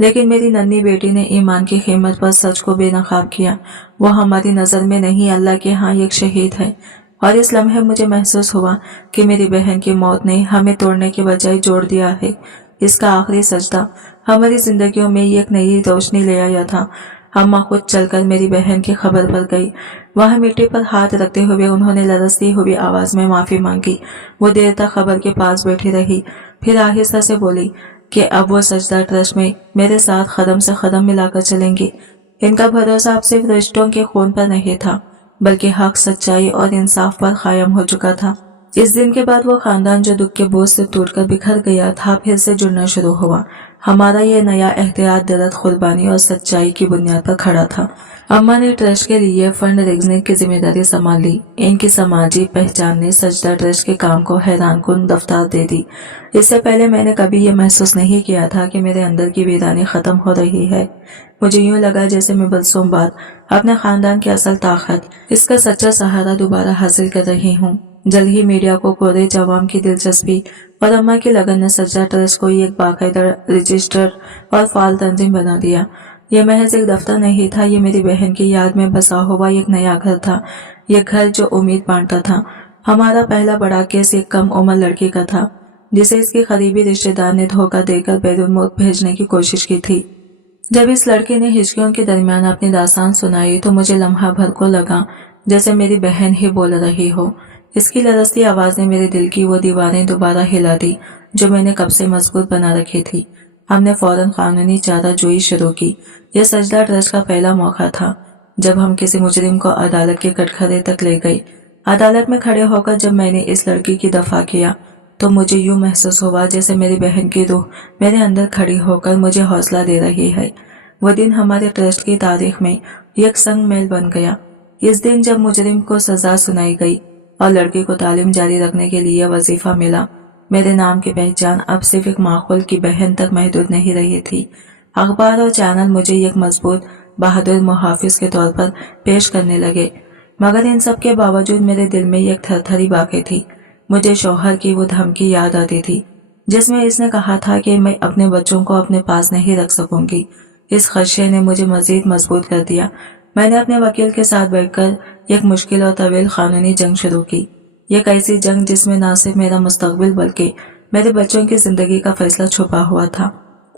लेकिन मेरी नन्ही बेटी ने ईमान की कीमत पर सच को बेनकाब किया। वो हमारी नजर में नहीं, अल्लाह के यहाँ एक शहीद है। और इस लम्हे मुझे महसूस हुआ कि मेरी बहन की मौत ने हमें तोड़ने के बजाय जोड़ दिया है। इसका आखिरी सजदा हमारी जिंदगियों में एक नई रोशनी ले आया था। अम्मा खुद चलकर मेरी बहन की खबर पर गई। वहां मिट्टी पर हाथ रखते हुए उन्होंने लरसती हुई आवाज में माफी मांगी। वो देर तक खबर के पास बैठी रही, फिर आहिस्ता से बोली कि अब वो सजदा ट्रस्ट में मेरे साथ कदम से कदम मिलाकर चलेंगी। इनका भरोसा अब सिर्फ रिश्तों के खून पर नहीं था, बल्कि हक, सच्चाई और इंसाफ पर कायम हो चुका था। इस दिन के बाद वो खानदान जो दुख के बोझ से टूटकर बिखर गया था, फिर से जुड़ना शुरू हुआ। हमारा ये नया एहतियात दर्द, कुर्बानी और सच्चाई की बुनियाद पर खड़ा था। अम्मा ने ट्रस्ट के लिए फंड रेजनिंग की जिम्मेदारी संभाल ली। इनकी समाजी पहचान ने सजदा ट्रस्ट के काम को हैरानकुन रफ्तार दे दी। इससे पहले मैंने कभी ये महसूस नहीं किया था कि मेरे अंदर की वीरानी खत्म हो रही है। मुझे यूं लगा जैसे मैं बरसों बाद अपने खानदान की असल ताकत, इसका सच्चा सहारा दोबारा हासिल कर रही हूँ। जल्द ही मीडिया को कोरे जवाम की दिलचस्पी और अम्मा की लगन ने सजदा ट्रस्ट को एक बाकायदा रजिस्टर और फाल तंजीम बना दिया। यह महज एक दफ्तर नहीं था, ये मेरी बहन की याद में बसा हुआ एक नया घर था। यह घर जो उम्मीद बांटता था। हमारा पहला बड़ा केस एक कम उम्र लड़की का था, जिसे इसके करीबी रिश्तेदार ने धोखा देकर बैरून मुल्क भेजने की कोशिश की थी। जब इस लड़के ने हिचकियों के दरमियान अपनी दास्तान सुनाई तो मुझे लम्हा भर को लगा जैसे मेरी बहन ही बोल रही हो। इसकी लरसती आवाज ने मेरे दिल की वो दीवारें दोबारा हिला दी जो मैंने कब से मजबूत बना रखी थी। हमने फौरन कानूनी चाराजोई शुरू की। यह सजदा ट्रस्ट का पहला मौका था जब हम किसी मुजरिम को अदालत के कटघरे तक ले गए। अदालत में खड़े होकर जब मैंने इस लड़की की दफा किया तो मुझे यूं महसूस हुआ जैसे मेरी बहन की रूह मेरे अंदर खड़ी होकर मुझे हौसला दे रही है। वह दिन हमारे ट्रस्ट की तारीख में एक संग मेल बन गया। इस दिन जब मुजरिम को सजा सुनाई गई और लड़की को तालीम जारी रखने के लिए वजीफा मिला, मेरे नाम की पहचान अब सिर्फ एक माखौल की बहन तक महदूद नहीं रही थी। अखबार और चैनल मुझे एक मजबूत बहादुर मुहाफिज के तौर पर पेश करने लगे, मगर इन सब के बावजूद मेरे दिल में एक थरथरी बाकी थी। मुझे शौहर की वो धमकी याद आती थी जिसमें इसने कहा था कि मैं अपने बच्चों को अपने पास नहीं रख सकूंगी। इस खदशे ने मुझे मजीद मजबूत कर दिया। मैंने अपने वकील के साथ बैठकर एक मुश्किल और तवील कानूनी जंग शुरू की। एक ऐसी जंग जिसमें न सिर्फ मेरा मुस्तकबिल बल्कि मेरे बच्चों की जिंदगी का फैसला छुपा हुआ था।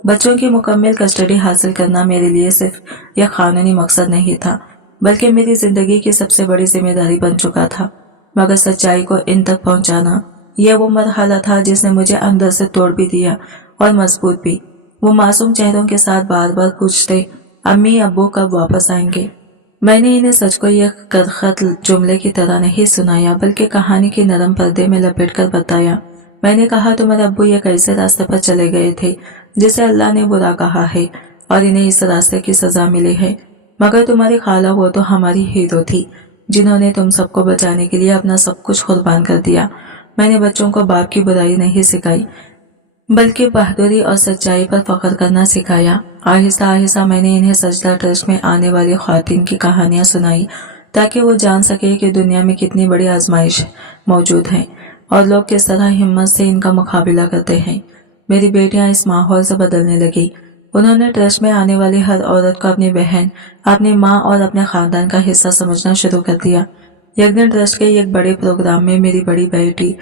बच्चों की मुकम्मल कस्टडी हासिल करना मेरे लिए सिर्फ यह कानूनी मकसद नहीं था, बल्कि मेरी जिंदगी की सबसे बड़ी जिम्मेदारी बन चुका था। मगर सच्चाई को इन तक पहुंचाना, यह वो मरहला था जिसने मुझे अंदर से तोड़ भी दिया और मजबूत भी। वो मासूम चेहरों के साथ बार बार पूछते, अम्मी अब्बू कब वापस आएंगे। मैंने इन्हें सच को यह कदखत जुमले की तरह नहीं सुनाया, बल्कि कहानी के नरम पर्दे में लपेटकर बताया। मैंने कहा, तुम्हारे अब्बू एक ऐसे रास्ते पर चले गए थे जिसे अल्लाह ने बुरा कहा है और इन्हें इस रास्ते की सजा मिली है। मगर तुम्हारी खाला वो तो हमारी हीरो थी जिन्होंने तुम सबको बचाने के लिए अपना सब कुछ कुर्बान कर दिया। میں نے بچوں کو باپ کی برائی نہیں سکھائی بلکہ بہادری اور سچائی پر فخر کرنا سکھایا۔ آہستہ آہستہ میں نے انہیں سجدہ ٹرسٹ میں آنے والی خواتین کی کہانیاں سنائی تاکہ وہ جان سکے کہ دنیا میں کتنی بڑی آزمائش موجود ہیں اور لوگ کس طرح ہمت سے ان کا مقابلہ کرتے ہیں۔ میری بیٹیاں اس ماحول سے بدلنے لگی۔ انہوں نے ٹرسٹ میں آنے والی ہر عورت کو اپنی بہن، اپنی ماں اور اپنے خاندان کا حصہ سمجھنا شروع کر دیا۔ یک دن ٹرسٹ کے ایک بڑے پروگرام میں میری بڑی بیٹی